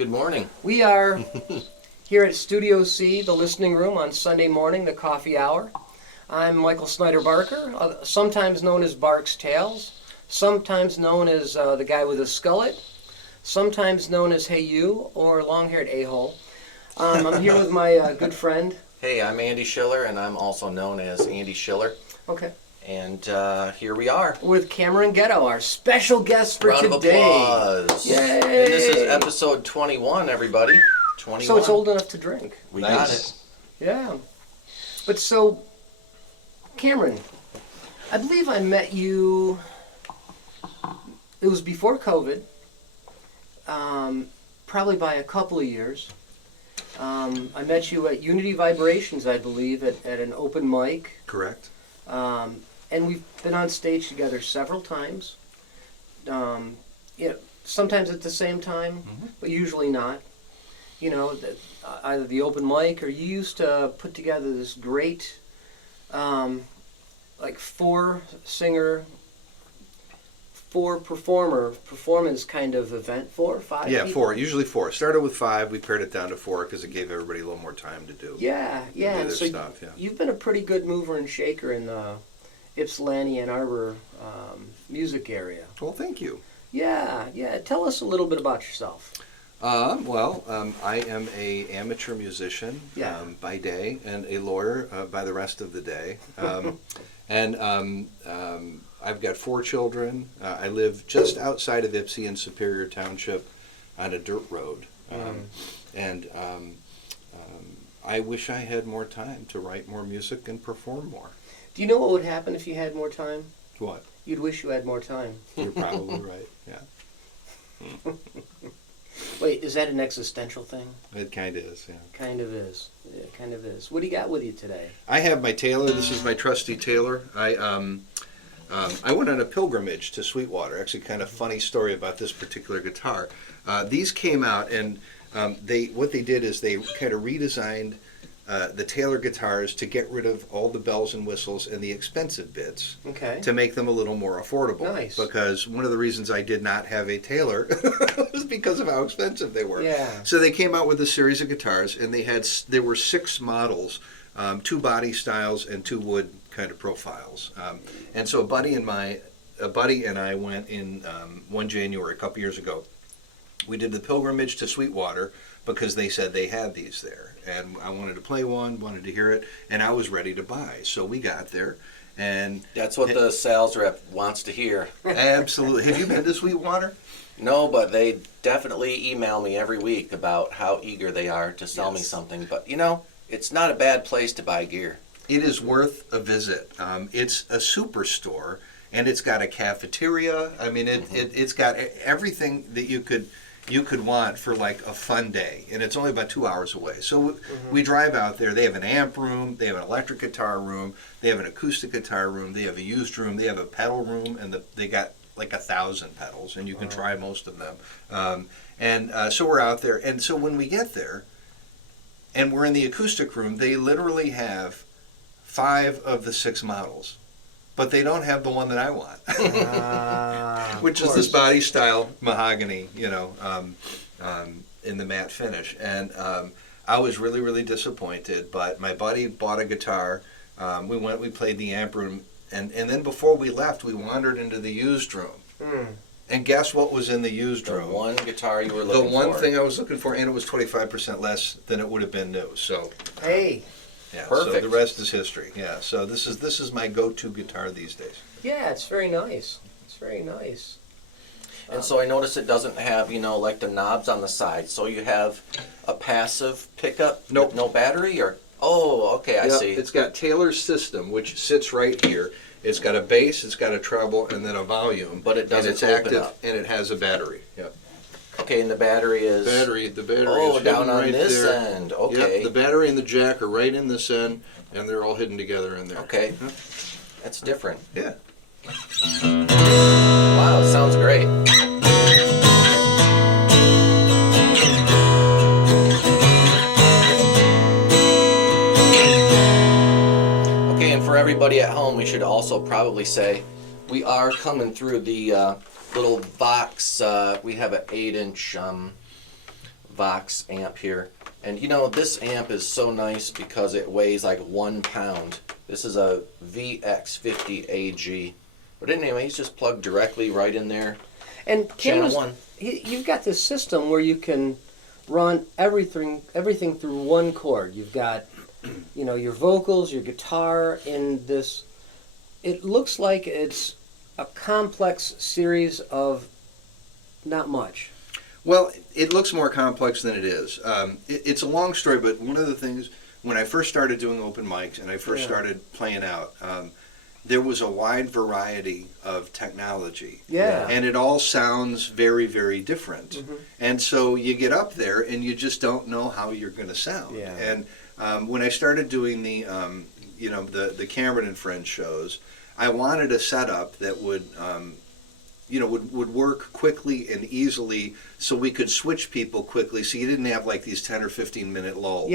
Good morning. We are here at Studio C, the listening room, on Sunday morning, the coffee hour. I'm Michael Snyder Barker, sometimes known as Bark's Tales, sometimes known as the guy with a skullet, sometimes known as Hey You, or long-haired a-hole. I'm here with my good friend. Hey, I'm Andy Schiller, and I'm also known as Andy Schiller. Okay. And here we are. With Cameron Getto, our special guest for Round today. Round of applause. Yay! And this is episode 21, everybody. 21. So it's old enough to drink. We got it. Yeah. But so, Cameron, I believe I met you, it was before COVID, probably by a couple of years. I met you at Unity Vibrations, I believe, at an open mic. Correct. And we've been on stage together several times. Sometimes at the same time, but usually not. You know, either the open mic or you used to put together this great, four-singer, performance kind of event. 4 or 5 Yeah, people? 4. Usually 4. Started with 5. We pared it down to 4 because it gave everybody a little more time to do. Yeah. do their So stuff, yeah. you've been a pretty good mover and shaker in the Ypsilanti, Ann Arbor music area. Well, thank you. Yeah. Tell us a little bit about yourself. I am a amateur musician Yeah. by day and a lawyer by the rest of the day. I've got 4 children. I live just outside of Ypsi in Superior Township on a dirt road. I wish I had more time to write more music and perform more. Do you know what would happen if you had more time? What? You'd wish you had more time. You're probably right, yeah. Wait, is that an existential thing? It kind of is, yeah. Kind of is. Yeah, kind of is. What do you got with you today? I have my Taylor. This is my trusty Taylor. I went on a pilgrimage to Sweetwater. Actually, kind of funny story about this particular guitar. These came out, and what they did is they kind of redesigned the Taylor guitars to get rid of all the bells and whistles and the expensive bits. Okay. To make them a little more affordable. Nice. Because one of the reasons I did not have a Taylor was because of how expensive they were. Yeah. So they came out with a series of guitars, and there were 6 models, 2 body styles and 2 wood kind of profiles. And so a buddy and I went in one January a couple years ago. We did the pilgrimage to Sweetwater because they said they had these there, and I wanted to play one, wanted to hear it, and I was ready to buy. So we got there, and That's what the sales rep wants to hear. absolutely. Have you been to Sweetwater? No, but they definitely email me every week about how eager they are to sell me Yes. something. But, you know, it's not a bad place to buy gear. It is worth a visit. It's a superstore, and it's got a cafeteria. I mean, it's got everything that you could want for like a fun day, and it's only about 2 hours away. So we drive out there. They have an amp room, they have an electric guitar room, they have an acoustic guitar room, they have a used room, they have a pedal room, and they got like 1,000 pedals, and you can try most of them. So we're out there, and so when we get there, and we're in the acoustic room, they literally have 5 of the 6 models. But they don't have the one that I want, which is this body style mahogany, in the matte finish. And I was really, really disappointed. But my buddy bought a guitar. We played the amp room, and then before we left, we wandered into the used room. And guess what was in the used room? The one guitar you were looking for. The one thing I was looking for, and it was 25% less than it would have been new. So. Hey. Yeah, Perfect. So the rest is history. Yeah, so this is my go-to guitar these days. Yeah, it's very nice. It's very nice. And so I noticed it doesn't have, like the knobs on the side. So you have a passive pickup Nope. with no battery, or? Oh, okay, I see. It's got Taylor's system, which sits right here. It's got a bass, it's got a treble, and then a volume. But it doesn't and it's open active, up. and it has a battery. Yep. Okay, and the battery is... The battery Oh, is down hidden on right this there. end. Okay. Yep, the battery and the jack are right in this end, and they're all hidden together in there. Okay. Yep. That's different. Yeah. Wow, it sounds great. Okay, and for everybody at home, we should also probably say we are coming through the little Vox. We have an 8-inch Vox amp here. And you know, this amp is so nice because it weighs like 1 pound. This is a VX50AG. But anyway, he's just plugged directly right in there. And Channel 1. you've got this system where you can run everything through one cord. You've got, you know, your vocals, your guitar in this. It looks like it's a complex series of not much. Well, it looks more complex than it is. It's a long story, but one of the things, when I first started doing open mics and I first started playing out, there was a wide variety of technology. Yeah. And it all sounds very, very different. Mm-hmm. And so you get up there and you just don't know how you're going to sound. Yeah. And when I started doing the Cameron and Friends shows, I wanted a setup that would would work quickly and easily, so we could switch people quickly, so you didn't have like these 10 or 15 minute lulls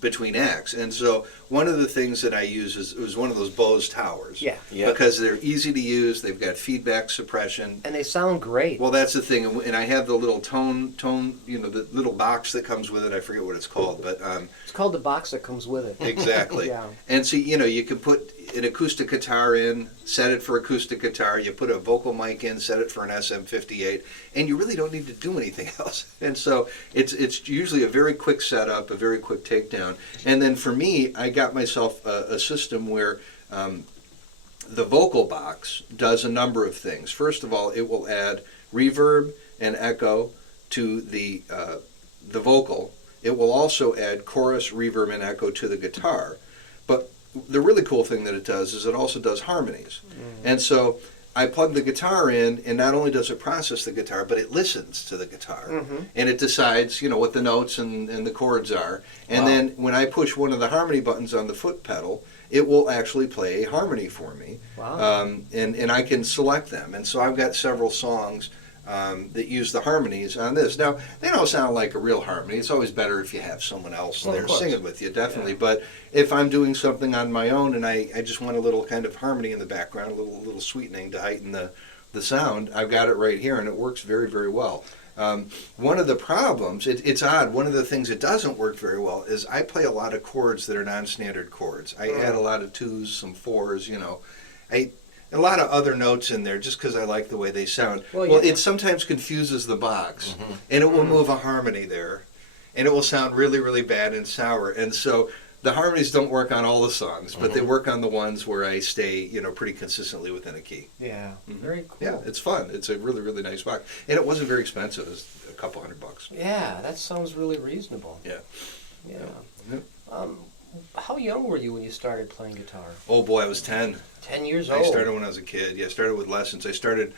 between acts. And so one of the things that I use was one of those Bose towers. Yeah. Yep. Because they're easy to use, they've got feedback suppression. And they sound great. Well, that's the thing, and I have the little tone, the little box that comes with it. I forget what it's called, but It's called the box that comes with it. exactly. Yeah. And so you can put an acoustic guitar in, set it for acoustic guitar. You put a vocal mic in, set it for an SM58, and you really don't need to do anything else. And so it's usually a very quick setup, a very quick takedown. And then for me, I got myself a system where the vocal box does a number of things. First of all, it will add reverb and echo to the vocal. It will also add chorus, reverb, and echo to the guitar. But the really cool thing that it does is it also does harmonies. And so I plug the guitar in, and not only does it process the guitar, but it listens to the guitar. And it decides, what the notes and the chords are. And then when I push one of the harmony buttons on the foot pedal, it will actually play a harmony for me. Wow. And I can select them. And so I've got several songs that use the harmonies on this. Now, they don't sound like a real harmony. It's always better if you have someone else Well, of there course. singing with you, definitely. Yeah. But if I'm doing something on my own and I just want a little kind of harmony in the background, a little sweetening to heighten the sound, I've got it right here, and it works very, very well. One of the problems, it's odd, one of the things that doesn't work very well is I play a lot of chords that are non-standard chords. I add a lot of twos, some fours, a lot of other notes in there just because I like the way they sound. Well, Well, yeah. it sometimes confuses the box, and it will move a harmony there, and it will sound really, really bad and sour. And so the harmonies don't work on all the songs, but they work on the ones where I stay, pretty consistently within a key. Yeah. Very cool. Yeah, it's fun. It's a really, really nice box, and it wasn't very expensive. It was a couple $100. Yeah, that sounds really reasonable. Yeah. Yeah. Yeah. How young were you when you started playing guitar? Oh boy, I was 10. 10 years I old. started when I was a kid. Yeah, I started with lessons. I started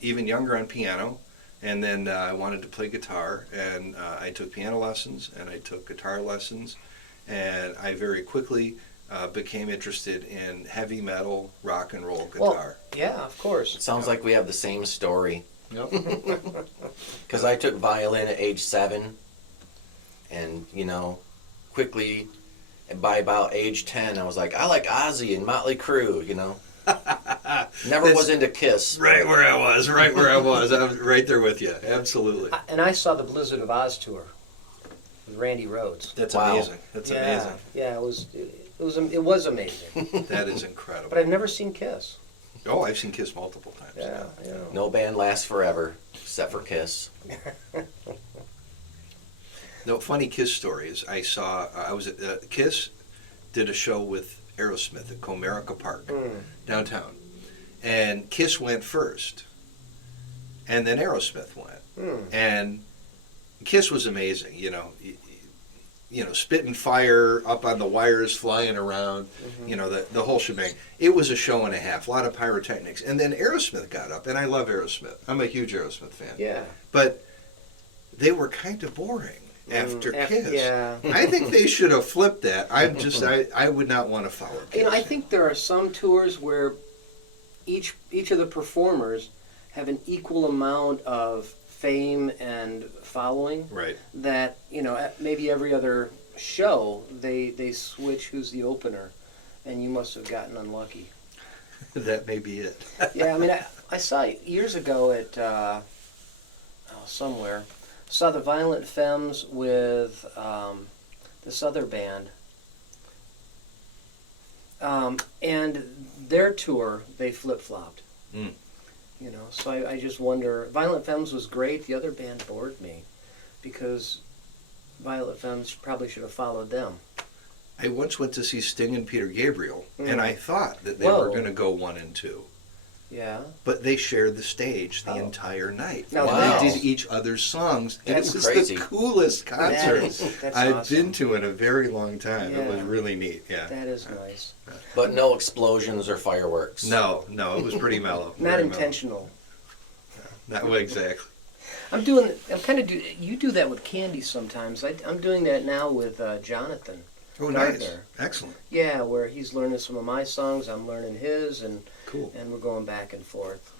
even younger on piano, and then I wanted to play guitar, and I took piano lessons, and I took guitar lessons, and I very quickly became interested in heavy metal, rock and roll guitar. Well, yeah, of course. It sounds like we have the same story. Yep. Because I took violin at age 7, and quickly, by about age 10, I was like, I like Ozzy and Motley Crue. Never was into Kiss. Right where I was. I was right there with you. Absolutely. And I saw the Blizzard of Oz tour with Randy Rhoads. That's Wow. amazing. That's amazing. Yeah, it was amazing. That is incredible. But I've never seen Kiss. Oh, I've seen Kiss multiple times. Yeah. No band lasts forever, except for Kiss. No, funny Kiss stories. I saw, I was at, Kiss did a show with Aerosmith at Comerica Park, downtown. And Kiss went first. And then Aerosmith went. And Kiss was amazing, spitting fire up on the wires flying around, the whole shebang. It was a show and a half, a lot of pyrotechnics. And then Aerosmith got up, and I love Aerosmith. I'm a huge Aerosmith fan. Yeah. But they were kind of boring after Kiss. Yeah. I think they should have flipped that. I would not want to follow Kiss. I think there are some tours where each of the performers have an equal amount of fame and following. Right. That at maybe every other show they switch who's the opener, and you must have gotten unlucky. That may be it. Yeah, I saw years ago at somewhere saw the Violent Femmes with this other band. And their tour, they flip-flopped. Mm. You know, so I just wonder. Violent Femmes was great. The other band bored me because Violent Femmes probably should have followed them. I once went to see Sting and Peter Gabriel, and I thought that they Whoa. were going to go 1 and 2. Yeah. But they shared the stage the Oh. entire night. Now Wow. They did each other's songs, and That's it was crazy. the coolest concert That's I've awesome. been to in a very long time. It was Yeah. really neat. Yeah. That is nice. But no explosions or fireworks. No, it was pretty mellow. Not very intentional. mellow. Not exactly. I'm kind of you do that with Candy sometimes. I'm doing that now with Jonathan. Oh, nice. Gardner. Excellent. Yeah, where he's learning some of my songs, I'm learning his, and Cool. we're going back and forth.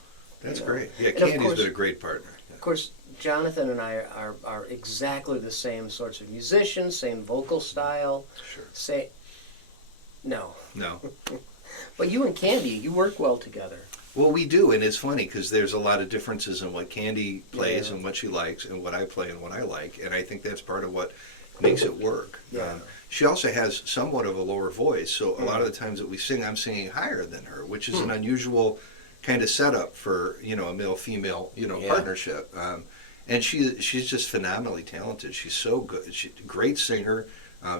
That's You know. great. Yeah, And of Candy's course- been a great partner. Of course, Jonathan and I are exactly the same sorts of musicians, same vocal style. Sure. No, No. but you and Candy, you work well together. Well, we do, and it's funny because there's a lot of differences in what Candy plays Yeah. and what she likes, and what I play and what I like, and I think that's part of what makes it work. Yeah. She also has somewhat of a lower voice, so a lot of the times that we sing, I'm singing higher than her, which is an unusual kind of setup for a male-female Yeah. partnership. And she's just phenomenally talented. She's so good. She's a great singer.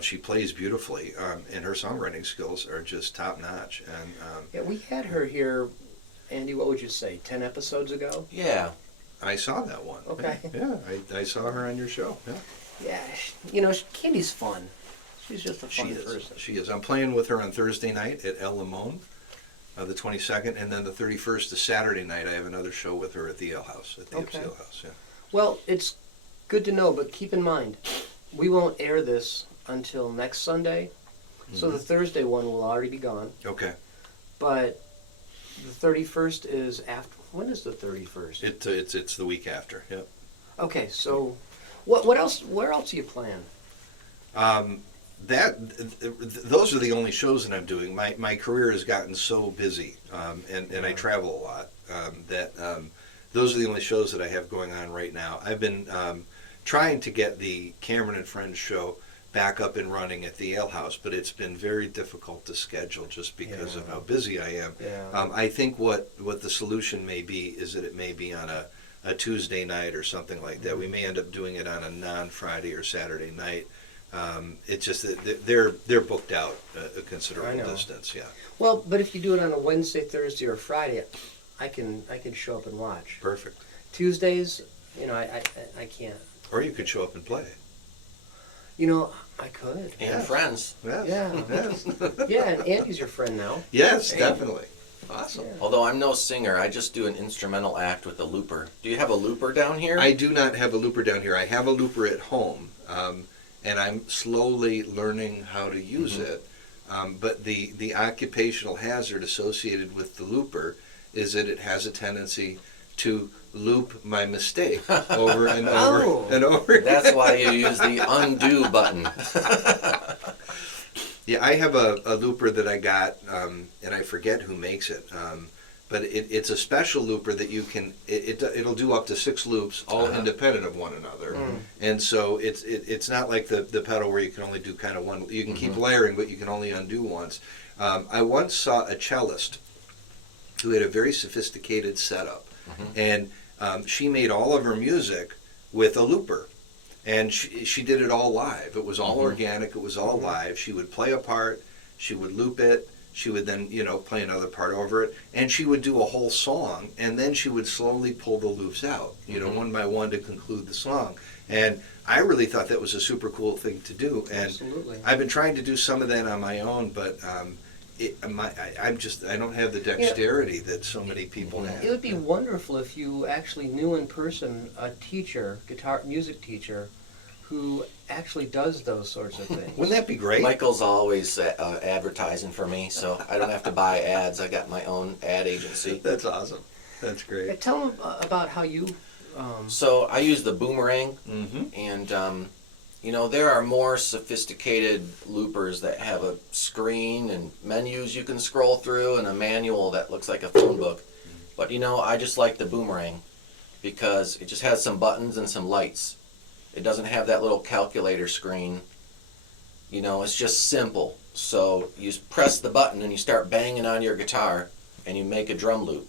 She plays beautifully, and her songwriting skills are just top notch. And Yeah, we had her here, Andy. What would you say? 10 episodes ago? Yeah. I saw that one. Okay. Yeah, I saw her on your show. Yeah. Yeah, Candy's fun. She's just a fun She is. person. She is. I'm playing with her on Thursday night at El Limon, the 22nd, and then the 31st, the Saturday night, I have another show with her at the Ale House, at the Okay. Ale House. Yeah. Well, it's good to know, but keep in mind, we won't air this until next Sunday, so the Thursday one will already be gone. Okay. But the 31st is after. When is the 31st? It's the week after. Yeah. Okay, so what else? Where else are you playing? Those are the only shows that I'm doing. My career has gotten so busy, and I travel a lot, that those are the only shows that I have going on right now. I've been trying to get the Cameron and Friends show back up and running at the Ale House, but it's been very difficult to schedule just because of how busy I am. Yeah. I think what the solution may be is that it may be on a Tuesday night or something like that. We may end up doing it on a non-Friday or Saturday night. It's just that they're booked out a I considerable know. distance. Yeah. Well, but if you do it on a Wednesday, Thursday, or Friday, I can show up and watch. Perfect. Tuesdays, I can't. Or you could show up and play. I could. And Yeah. friends. Yes. Yeah. Yes. Yeah, and Andy's your friend now. Yes, Hey. definitely. Awesome. Yeah. Although I'm no singer, I just do an instrumental act with a looper. Do you have a looper down here? I do not have a looper down here. I have a looper at home, and I'm slowly learning how to use it. But the occupational hazard associated with the looper is that it has a tendency to loop my mistake over and over Oh. and over. That's why you use the undo button. Yeah, I have a looper that I got, and I forget who makes it. But it's a special looper that you can. It'll do up to 6 loops, all independent of one another. And so it's not like the pedal where you can only do kind of one. You can keep layering, but you can only undo once. I once saw a cellist who had a very sophisticated setup, and she made all of her music with a looper. And she did it all live. It was all organic. It was all live. She would play a part. She would loop it. She would then, play another part over it. And she would do a whole song. And then she would slowly pull the loops out, one by one to conclude the song. And I really thought that was a super cool thing to do. And Absolutely. I've been trying to do some of that on my own, but I don't have the dexterity that so many people have. It would be wonderful if you actually knew in person a teacher, music teacher, who actually does those sorts of things. Wouldn't that be great? Michael's always advertising for me, so I don't have to buy ads. I got my own ad agency. That's awesome. That's Hey, great. tell them about how you. So I use the Boomerang, Mm-hmm. and there are more sophisticated loopers that have a screen and menus you can scroll through and a manual that looks like a phone book. But I just like the Boomerang because it just has some buttons and some lights. It doesn't have that little calculator screen. You know, it's just simple. So you press the button and you start banging on your guitar and you make a drum loop.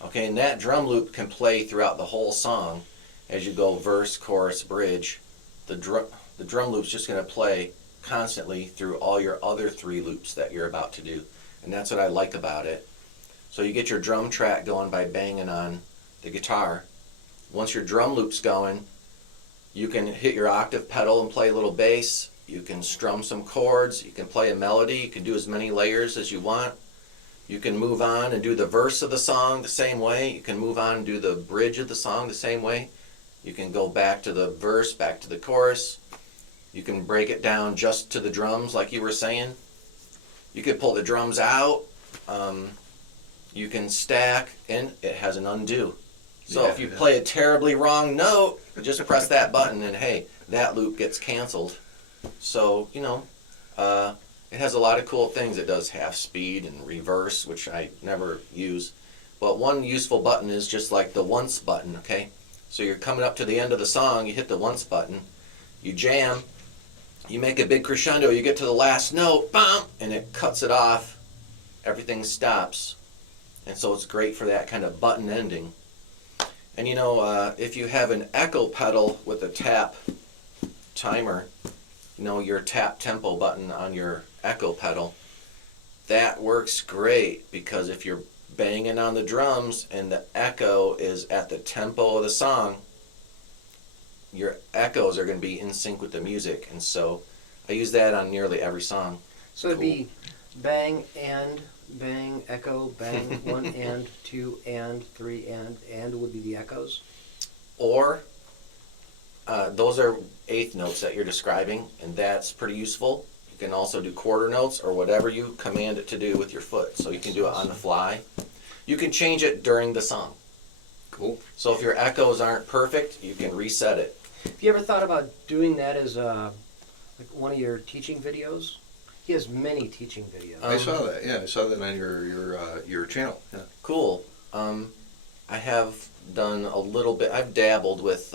Okay, and that drum loop can play throughout the whole song as you go verse, chorus, bridge. The drum loop's just going to play constantly through all your other 3 loops that you're about to do. And that's what I like about it. So you get your drum track going by banging on the guitar. Once your drum loop's going, you can hit your octave pedal and play a little bass. You can strum some chords. You can play a melody. You can do as many layers as you want. You can move on and do the verse of the song the same way. You can move on and do the bridge of the song the same way. You can go back to the verse, back to the chorus. You can break it down just to the drums like you were saying. You could pull the drums out. You can stack, and it has an undo. So if you play a terribly wrong note, just press that button and hey, that loop gets canceled. So, you know, it has a lot of cool things. It does half speed and reverse, which I never use. But one useful button is just like the once button, okay? So you're coming up to the end of the song, you hit the once button, you jam, you make a big crescendo, you get to the last note, bam, and it cuts it off. Everything stops. And so it's great for that kind of button ending. And you know, if you have an echo pedal with a tap timer, you know, your tap tempo button on your echo pedal, that works great because if you're banging on the drums and the echo is at the tempo of the song, your echoes are going to be in sync with the music. And so I use that on nearly every song. So it'd be bang and bang, echo, bang, 1 and 2 and 3 and would be the echoes? Or those are eighth notes that you're describing, and that's pretty useful. You can also do quarter notes or whatever you command it to do with your foot. So you can do it on the fly. You can change it during the song. Cool. So if your echoes aren't perfect, you can reset it. Have you ever thought about doing that as like one of your teaching videos? He has many teaching videos. I saw that. Yeah, I saw that on your channel. Yeah. Cool. I have done a little bit. I've dabbled with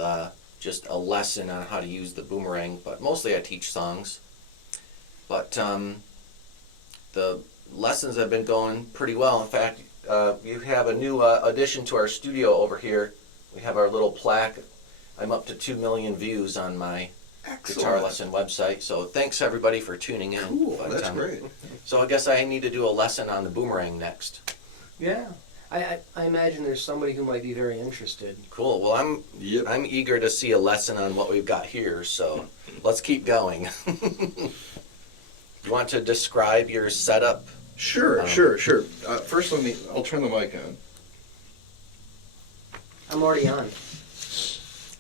just a lesson on how to use the boomerang, but mostly I teach songs. But the lessons have been going pretty well. In fact, you have a new addition to our studio over here. We have our little plaque. I'm up to 2 million views on my guitar lesson website. So thanks everybody for tuning in. Cool, But, that's great. So I guess I need to do a lesson on the boomerang next. Yeah. I imagine there's somebody who might be very interested. Cool. Well, I'm eager to see a lesson on what we've got here. So let's keep going. You want to describe your setup? Sure. First, I'll turn the mic on. I'm already on.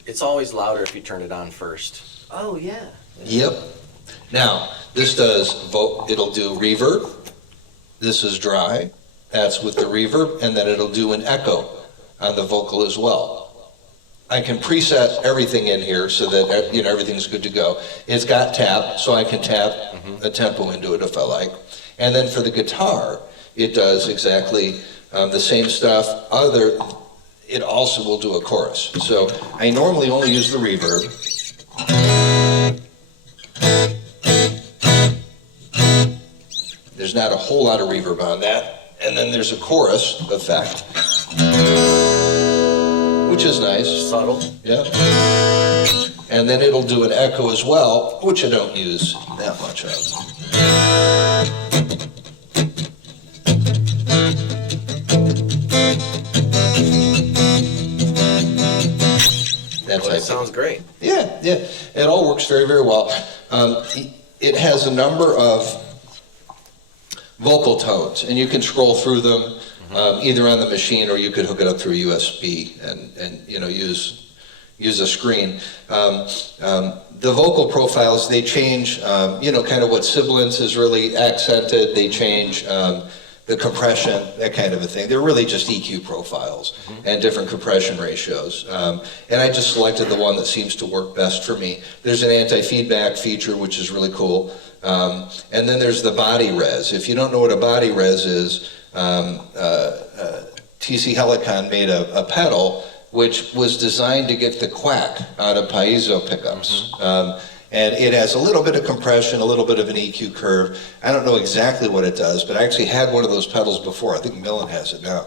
It's always louder if you turn it on first. Oh, yeah. Yep. Now, this does, it'll do reverb. This is dry. That's with the reverb, and then it'll do an echo on the vocal as well. I can preset everything in here so that everything's good to go. It's got tap, so I can tap a tempo into it if I like. And then for the guitar, it does exactly the same stuff. It also will do a chorus. So I normally only use the reverb. There's not a whole lot of reverb on that. And then there's a chorus effect, which is nice. Subtle. Yeah. And then it'll do an echo as well, which I don't use that much of. That sounds great. Yeah. It all works very, very well. It has a number of vocal tones, and you can scroll through them either on the machine or you could hook it up through a USB and use a screen. The vocal profiles, they change, kind of what sibilance is really accented. They change the compression, that kind of a thing. They're really just EQ profiles and different compression ratios. And I just selected the one that seems to work best for me. There's an anti-feedback feature, which is really cool. And then there's the body res. If you don't know what a body res is, TC Helicon made a pedal which was designed to get the quack out of piezo pickups. And it has a little bit of compression, a little bit of an EQ curve. I don't know exactly what it does, but I actually had one of those pedals before. I think Millen has it now.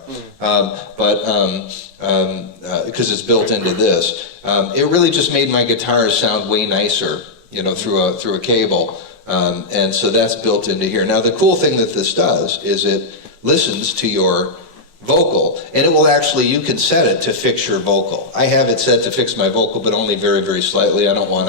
Because it's built into this. It really just made my guitars sound way nicer, through a cable. And so that's built into here. Now the cool thing that this does is it listens to your vocal, and it will actually, you can set it to fix your vocal. I have it set to fix my vocal, but only very, very slightly. I don't want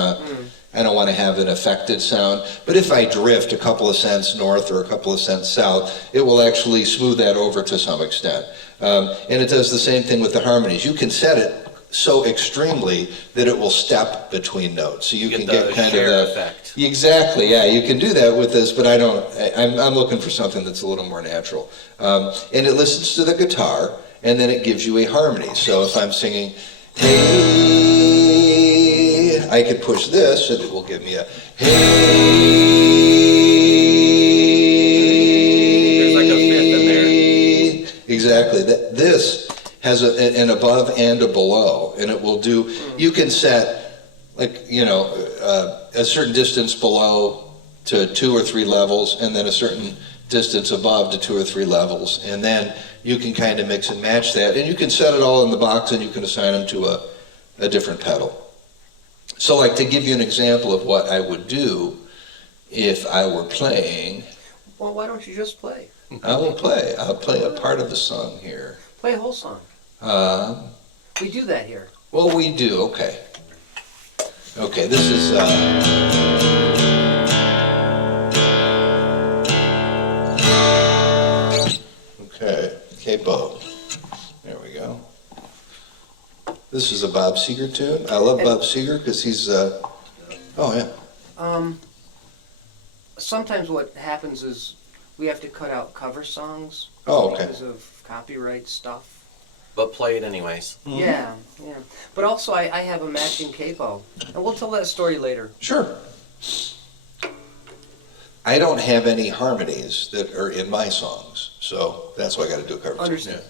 to have an affected sound. But if I drift a couple of cents north or a couple of cents south, it will actually smooth that over to some extent. And it does the same thing with the harmonies. You can set it so extremely that it will step between notes. So you can get kind of the effect. Exactly, yeah. You can do that with this, but I'm looking for something that's a little more natural. And it listens to the guitar, and then it gives you a harmony. So if I'm singing, hey, I could push this, and it will give me a hey. There's like a fifth in there. Exactly. This has an above and a below, and it will do. You can set a certain distance below to 2 or 3 levels, and then a certain distance above to 2 or 3 levels, and then you can kind of mix and match that, and you can set it all in the box, and you can assign them to a different pedal. So, like, to give you an example of what I would do if I were playing. Well, why don't you just play? I'll play a part of a song here. Play a whole song. We do that here. Well, we do. Okay. Okay, this is. Okay, Bo. There we go. This is a Bob Seger tune. I love Bob Seger because he's. Oh yeah. Sometimes what happens is we have to cut out cover songs. Oh, okay. Because of copyright stuff. But play it anyways. Mm-hmm. Yeah. But also I have a matching capo. And we'll tell that story later. Sure. I don't have any harmonies that are in my songs, so that's why I got to do a cover. Understand.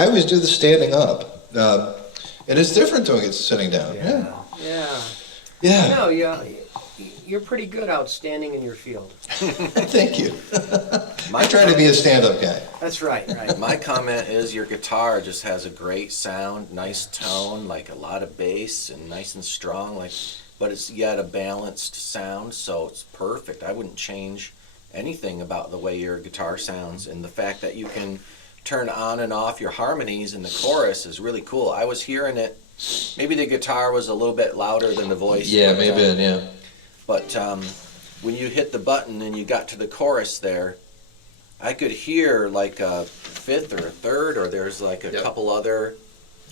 I always do the standing up. And it's different doing it sitting down. Yeah. Yeah. Yeah. No, you're pretty good outstanding in your field. Thank you. I try to be a stand-up guy. That's right. My comment is your guitar just has a great sound, nice tone, like a lot of bass and nice and strong, but it's yet a balanced sound, so it's perfect. I wouldn't change anything about the way your guitar sounds, and the fact that you can turn on and off your harmonies in the chorus is really cool. I was hearing it. Maybe the guitar was a little bit louder than the voice. Yeah, maybe, yeah. But when you hit the button and you got to the chorus there, I could hear like a fifth or a third, or there's like a couple other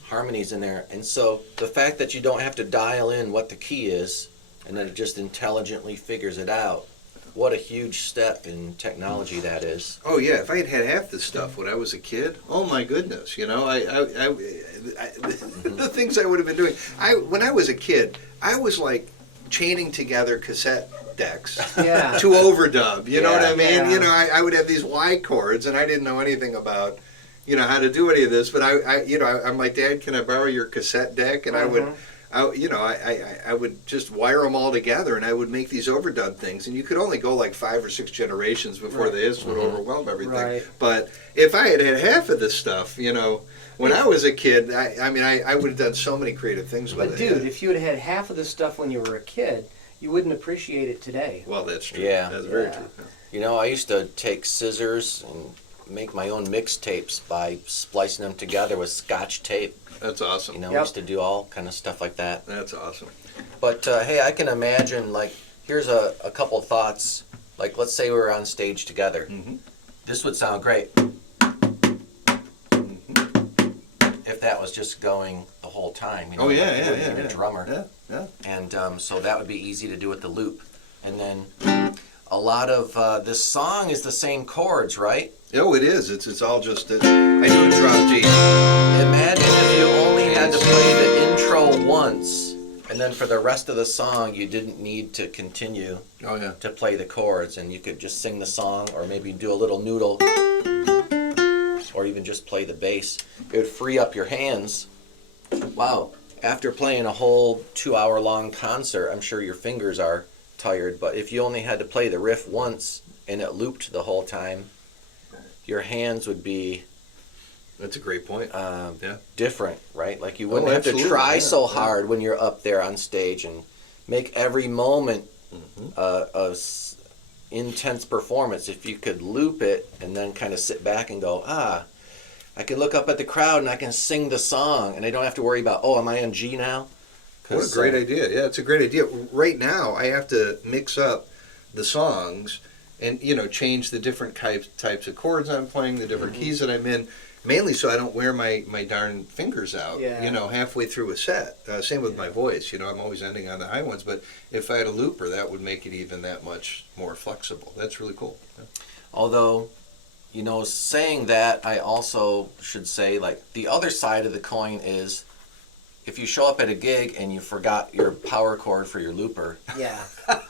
harmonies in there. And so the fact that you don't have to dial in what the key is, and that it just intelligently figures it out, what a huge step in technology that is. Oh yeah, if I had had half this stuff when I was a kid, oh my goodness, you know, the things I would have been doing. When I was a kid, I was like chaining together cassette decks to overdub. You know what I mean? Yeah. You know, I would have these Y chords, and I didn't know anything about, you know, how to do any of this. But I'm like, Dad, can I borrow your cassette deck? And I would just wire them all together, and I would make these overdub things. And you could only go like 5 or 6 generations before the hits would overwhelm everything. Right. But if I had had half of this stuff, you know, when I was a kid, I would have done so many creative things with But it. dude, if you had had half of this stuff when you were a kid, you wouldn't appreciate it today. Well, that's true. Yeah. That's very true. You know, I used to take scissors and make my own mixtapes by splicing them together with Scotch tape. That's awesome. You know, I used to do all kind of stuff like that. That's awesome. But hey, I can imagine, like, here's a couple thoughts. Like, let's say we were on stage together. Mm-hmm. This would sound great if that was just going the whole time. You know, Oh yeah, like, yeah, you wouldn't yeah. need a drummer. Yeah. And so that would be easy to do with the loop. And then a lot of this song is the same chords, right? Oh, it is. It's all just. I do a drop G. Imagine if you only had to play the intro once, and then for the rest of the song you didn't need to continue Oh yeah. to play the chords, and you could just sing the song, or maybe do a little noodle, or even just play the bass. It would free up your hands. Wow. After playing a whole 2-hour-long concert, I'm sure your fingers are tired, but if you only had to play the riff once and it looped the whole time, your hands would be That's a great point. different, right? Like you wouldn't have to absolutely, try yeah, so hard when you're up there on stage and make every moment intense performance. If you could loop it and then kind of sit back and go, I can look up at the crowd and I can sing the song, and I don't have to worry about, am I on G now? What a great idea. Yeah, it's a great idea. Right now, I have to mix up the songs and, you know, change the different types of chords I'm playing, the different keys that I'm in, mainly so I don't wear my darn fingers out, you know, halfway through a set. Same with my voice. You know, I'm always ending on the high ones, but if I had a looper, that would make it even that much more flexible. That's really cool. Yeah. Although, you know, saying that, I also should say, like, the other side of the coin is, if you show up at a gig and you forgot your power chord for your looper,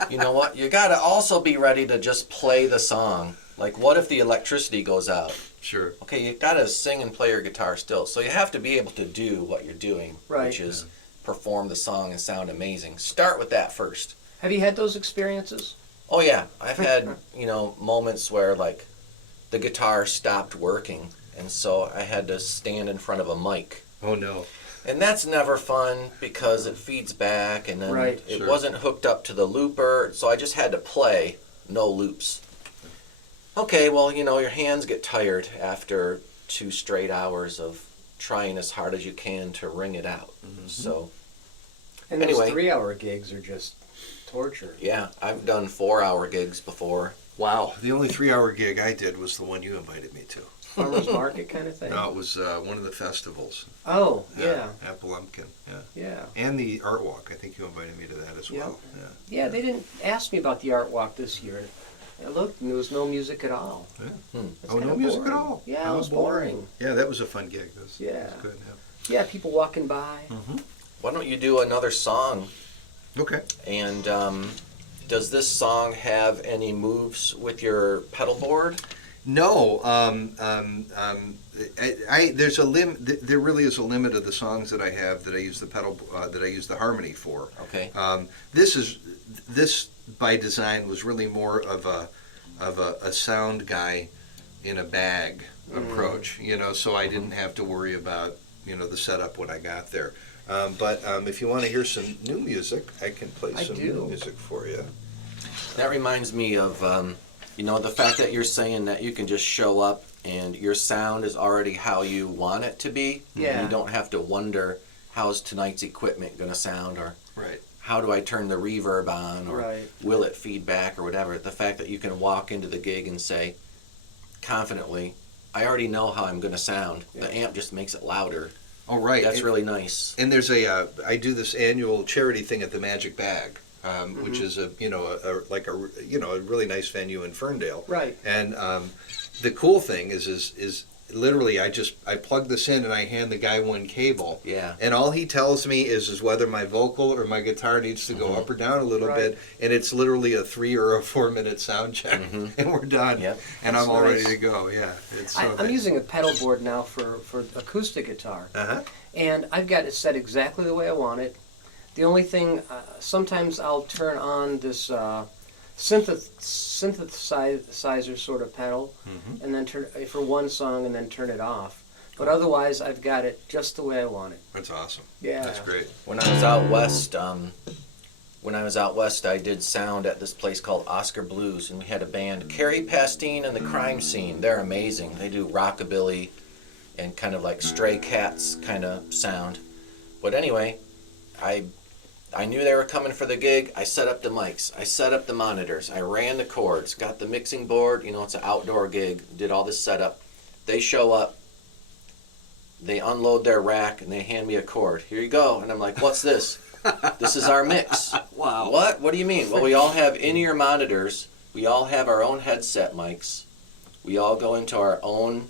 you know what? You got to also be ready to just play the song. Like, what if the electricity goes out? Sure. Okay, you got to sing and play your guitar still. So you have to be able to do what you're doing, which is perform the song and sound amazing. Start with that first. Have you had those experiences? Oh, yeah. I've had, you know, moments where, like, the guitar stopped working, and so I had to stand in front of a mic. Oh, no. And that's never fun because it feeds back, and then it Sure. wasn't hooked up to the looper, so I just had to play, no loops. Okay, well, you know, your hands get tired after 2 straight hours of trying as hard as you can to wring it out. So, And Anyway. those 3-hour gigs are just torture. yeah, I've done 4-hour gigs before. Wow. The only 3-hour gig I did was the one you invited me to. Farmer's market kind of thing. No, it was one of the festivals. Oh, yeah. At Lumpkin, yeah. Yeah. And the art walk. I think you invited me to that as well. Yeah. Yeah, they didn't ask me about the art walk this year. I looked and there was no music at all. Yeah. It's Oh, kinda no music boring. at all? Yeah, How it was boring. Yeah, that was a fun gig. That was, Yeah. that was good. Yeah. Yeah, people walking by. Why don't you do another song? Okay. And does this song have any moves with your pedal board? No, there's a there really is a limit of the songs that I have that I use the pedal that I use the harmony for. Okay. This by design was really more of a sound guy in a bag approach, so I didn't have to worry about the setup when I got there. But if you want to hear some new music, I can play some new music for you. That reminds me of, the fact that you're saying that you can just show up and your sound is already how you want it to be. Yeah. And you don't have to wonder, how's tonight's equipment going to sound, or Right. how do I turn the reverb on, or Right. will it feedback, or whatever. The fact that you can walk into the gig and say confidently, I already know how I'm going to sound. Yeah. The amp just makes it louder. Oh, right. That's really nice. And there's I do this annual charity thing at the Magic Bag, which is a really nice venue in Ferndale. Right. And the cool thing is literally I plug this in and I hand the guy one cable. Yeah. And all he tells me is whether my vocal or my guitar needs to go up or down a little Right. bit, and it's literally a 3 or a 4 minute sound check, and we're done. Yep. And That's I'm all ready nice. to go. Yeah. It's so I'm using a pedal board now for acoustic guitar, and I've got it set exactly the way I want it. The only thing, sometimes I'll turn on this synthesizer sort of pedal, and then turn for one song and then turn it off. But otherwise, I've got it just the way I want it. That's awesome. Yeah. That's great. When I was out west, I did sound at this place called Oscar Blues, and we had a band, Carrie Pastine and the Crime Scene. They're amazing. They do rockabilly and kind of like Stray Cats kind of sound. But anyway, I knew they were coming for the gig. I set up the mics. I set up the monitors. I ran the cords. Got the mixing board. It's an outdoor gig. Did all this setup. They show up. They unload their rack and they hand me a cord. Here you go. And I'm like, what's this? This is our mix. Wow. What? What do you mean? Well, we all have in-ear monitors. We all have our own headset mics. We all go into our own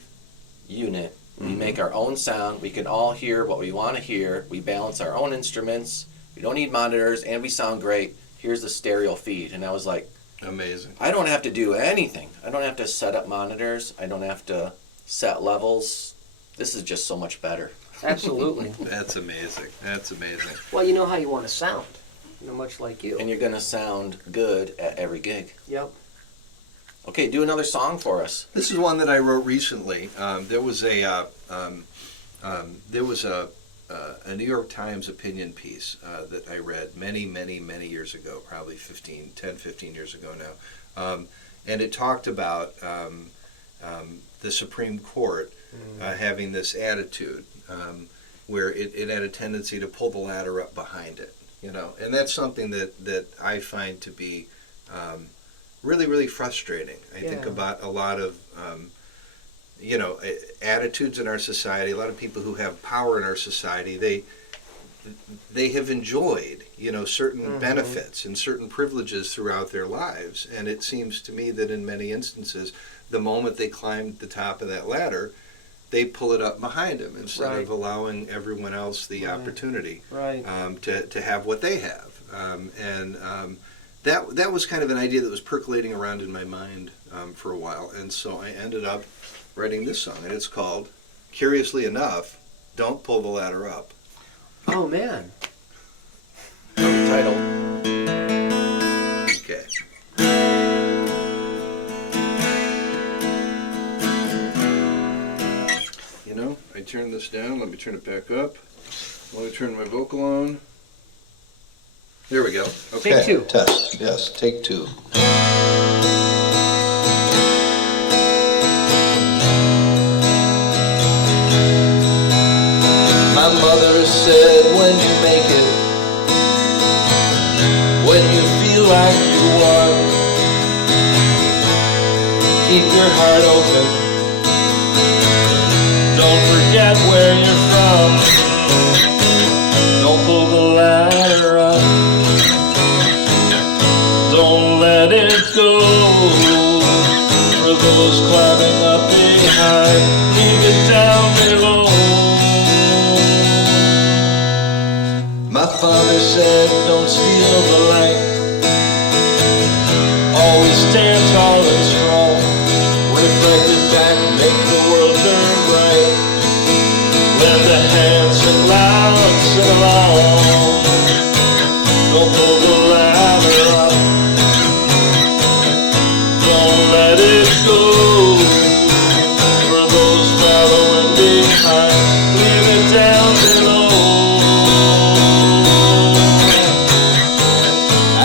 unit. We make our own sound. We can all hear what we want to hear. We balance our own instruments. We don't need monitors, and we sound great. Here's the stereo feed. And I was like, Amazing. I don't have to do anything. I don't have to set up monitors. I don't have to set levels. This is just so much better. Absolutely. That's amazing. That's amazing. Well, you know how you want to sound, much like you. And you're going to sound good at every gig. Yep. Okay, do another song for us. This is one that I wrote recently. There was a New York Times opinion piece that I read many years ago, probably 10, 15 years ago now. And it talked about the Supreme Court having this attitude where it had a tendency to pull the ladder up behind it, and that's something that I find to be really frustrating. I think about a lot of attitudes in our society. A lot of people who have power in our society, they have enjoyed certain benefits and certain privileges throughout their lives, and it seems to me that in many instances, the moment they climb the top of that ladder, they pull it up behind them instead of allowing everyone else the opportunity to have what they have. That was kind of an idea that was percolating around in my mind for a while, and so I ended up writing this song, and it's called, curiously enough, Don't Pull the Ladder Up. Oh, man. Title. Okay. I turn this down. Let me turn it back up. Let me turn my vocal on. There we go. Okay. Take two. Test. Yes, take two. My mother said when you make it, when you feel like you are, keep your heart open. Don't forget where you're from. Don't pull the ladder up. Don't let it go. For those climbing up behind, leave it down below. My father said, don't steal the light. Always stand tall and strong. Reflect bouncing along. Don't pull the ladder up. Don't let it go. For those following behind, leave it down below.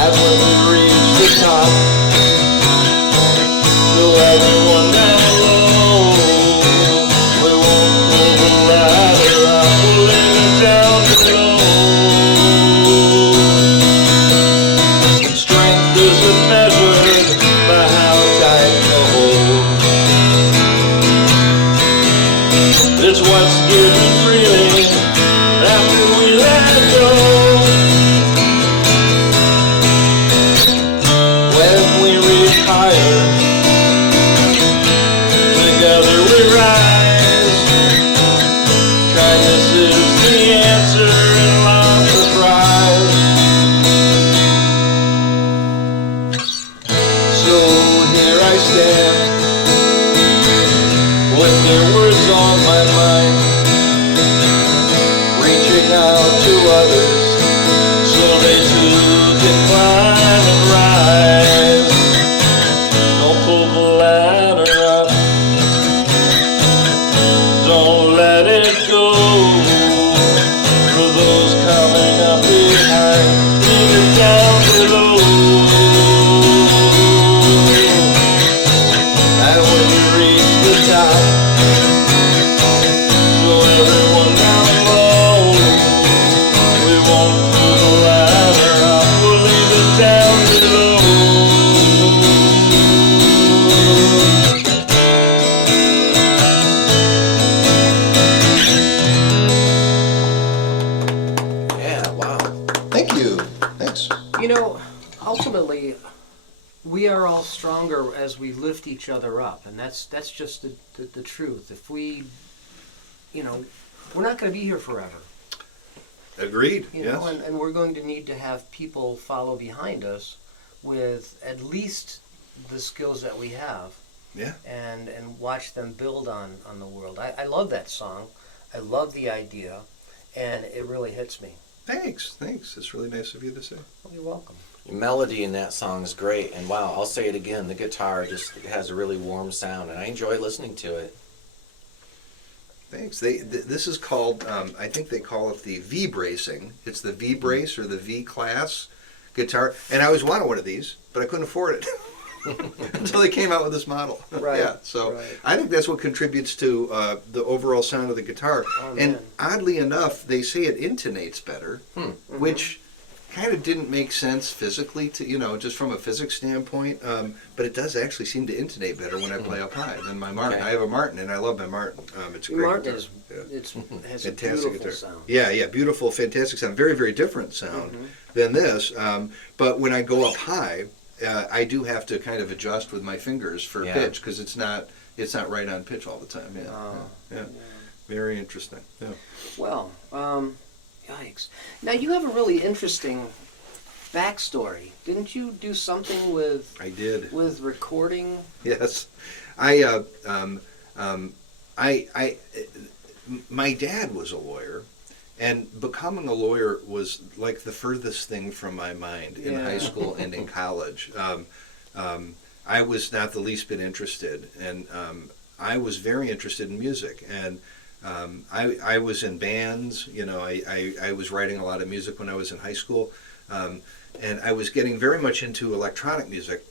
And when we reach the top, show everyone down low. We won't pull the ladder up, we'll leave it down below. Strength isn't measured by how tight the hold. It's what's given freely after we let go. When we reach higher, together we rise. Kindness is the answer and love's the prize. So here I stand, with their words on my mind, reaching out to others so they too can climb and rise. Don't pull the ladder up, don't let it go. For those coming up behind, leave it down below. And when you reach the top, show everyone down low. We won't pull the ladder up, we'll leave it down below. Yeah, wow. Thank you. Thanks. You know, ultimately, we are all stronger as we lift each other up, and that's just the truth. If we, we're not going to be here forever. Agreed. You Yes. know, and we're going to need to have people follow behind us with at least the skills that we have. Yeah. And watch them build on the world. I love that song. I love the idea, and it really hits me. Thanks. It's really nice of you to say. Well, you're welcome. The melody in that song is great, and wow, I'll say it again, the guitar just has a really warm sound, and I enjoy listening to it. Thanks. This is called, I think they call it the V bracing. It's the V brace or the V class guitar. And I always wanted one of these, but I couldn't afford it until they came out with this model. Right. Yeah. So Right. I think that's what contributes to the overall sound of the guitar. Oh, And man. oddly enough, they say it intonates better, which kind of didn't make sense physically to just from a physics standpoint, but it does actually seem to intonate better when I play up high than my Martin. Okay. I have a Martin and I love my Martin. It's a Your great Martin guitar. is Yeah. has a Fantastic beautiful guitar. sound. Yeah, beautiful, fantastic sound. Very, very different sound than this. But when I go up high, I do have to kind of adjust with my fingers for Yeah. pitch because it's not right on pitch all the time. Yeah, Oh, yeah. Very interesting. Yeah. Well, yikes. Now you have a really interesting backstory. Didn't you do something with I did. recording? Yes, my dad was a lawyer, and becoming a lawyer was like the furthest thing from my mind in Yeah. high school and in college. I was not the least bit interested, and I was very interested in music, and I was in bands. I was writing a lot of music when I was in high school, and I was getting very much into electronic music.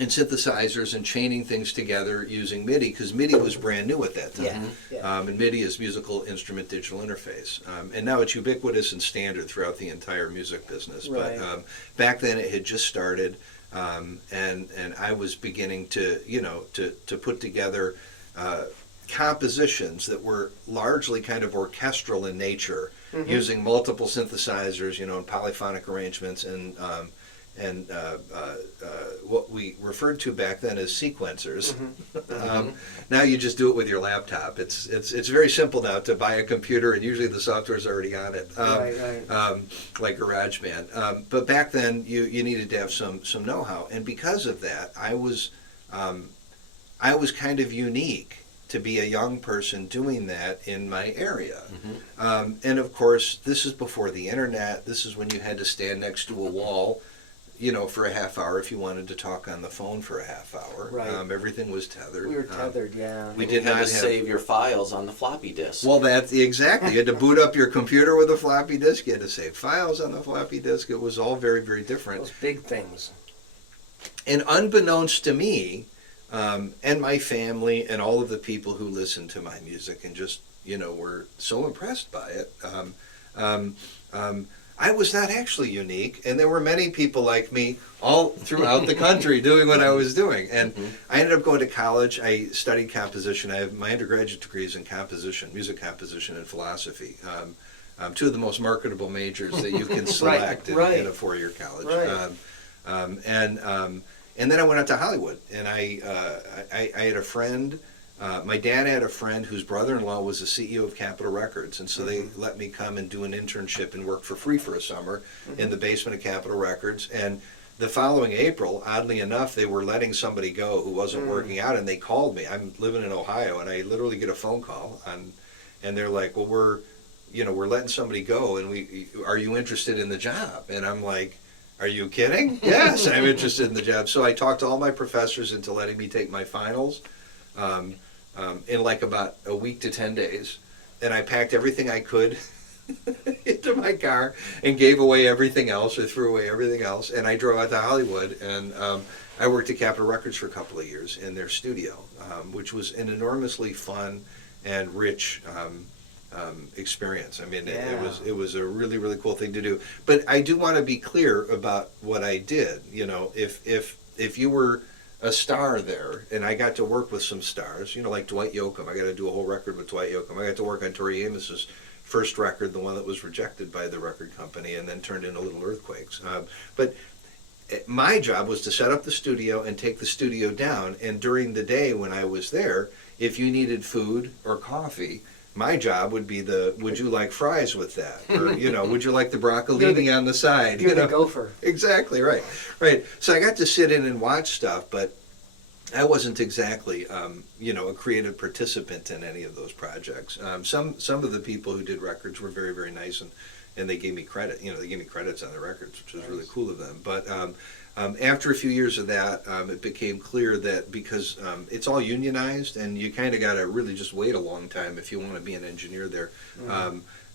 And synthesizers and chaining things together using MIDI, because MIDI was brand new at that time. Yeah. And MIDI is musical instrument digital interface. And now it's ubiquitous and standard throughout the entire music business. Right. But back then it had just started, and I was beginning to put together compositions that were largely kind of orchestral in nature, using multiple synthesizers, and polyphonic arrangements and what we referred to back then as sequencers. Now you just do it with your laptop. It's very simple now to buy a computer, and usually the software's already on it, Right. like GarageBand. But back then you needed to have some know-how, and because of that, I was kind of unique to be a young person doing that in my area. And of course, this is before the internet. This is when you had to stand next to a wall, for a half hour if you wanted to talk on the phone for a half hour. Right. Everything was tethered. We were tethered, yeah. We And did you had not to have. save your files on the floppy disk. Well, that's exactly. You had to boot up your computer with a floppy disk. You had to save files on the floppy disk. It was all very, very different. Those big things. And unbeknownst to me, and my family, and all of the people who listened to my music, and just were so impressed by it. I was not actually unique, and there were many people like me all throughout the country doing what I was doing. And I ended up going to college. I studied composition. I have my undergraduate degrees in composition, music composition, and philosophy. Two of the most marketable majors that you can select Right. in a four-year college. Right. And then I went out to Hollywood, and I had a friend. My dad had a friend whose brother-in-law was the CEO of Capitol Records, and so they let me come and do an internship and work for free for a summer in the basement of Capitol Records. And the following April, oddly enough, they were letting somebody go who wasn't working out, and they called me. I'm living in Ohio, and I literally get a phone call, and they're like, "Well, we're letting somebody go, and are you interested in the job?" And I'm like, "Are you kidding?" Yes, I'm interested in the job. So I talked to all my professors into letting me take my finals. In like about a week to 10 days. And I packed everything I could into my car and gave away everything else, or threw away everything else. And I drove out to Hollywood, and I worked at Capitol Records for a couple of years in their studio, which was an enormously fun and rich experience. I mean, it was a really, really cool thing to do. But I do want to be clear about what I did. If you were a star there, and I got to work with some stars, like Dwight Yoakam. I got to do a whole record with Dwight Yoakam. I got to work on Tori Amos's first record, the one that was rejected by the record company and then turned into Little Earthquakes. But my job was to set up the studio and take the studio down, and during the day when I was there, if you needed food or coffee, my job would be would you like fries with that? Or, would you like the broccolini on the side? You're the gopher. Exactly, right. So I got to sit in and watch stuff, but I wasn't exactly, a creative participant in any of those projects. Some of the people who did records were very, very nice, and they gave me credit. They gave me credits on the records, which was really cool of them. But after a few years of that, it became clear that because it's all unionized, and you kind of got to really just wait a long time if you want to be an engineer there.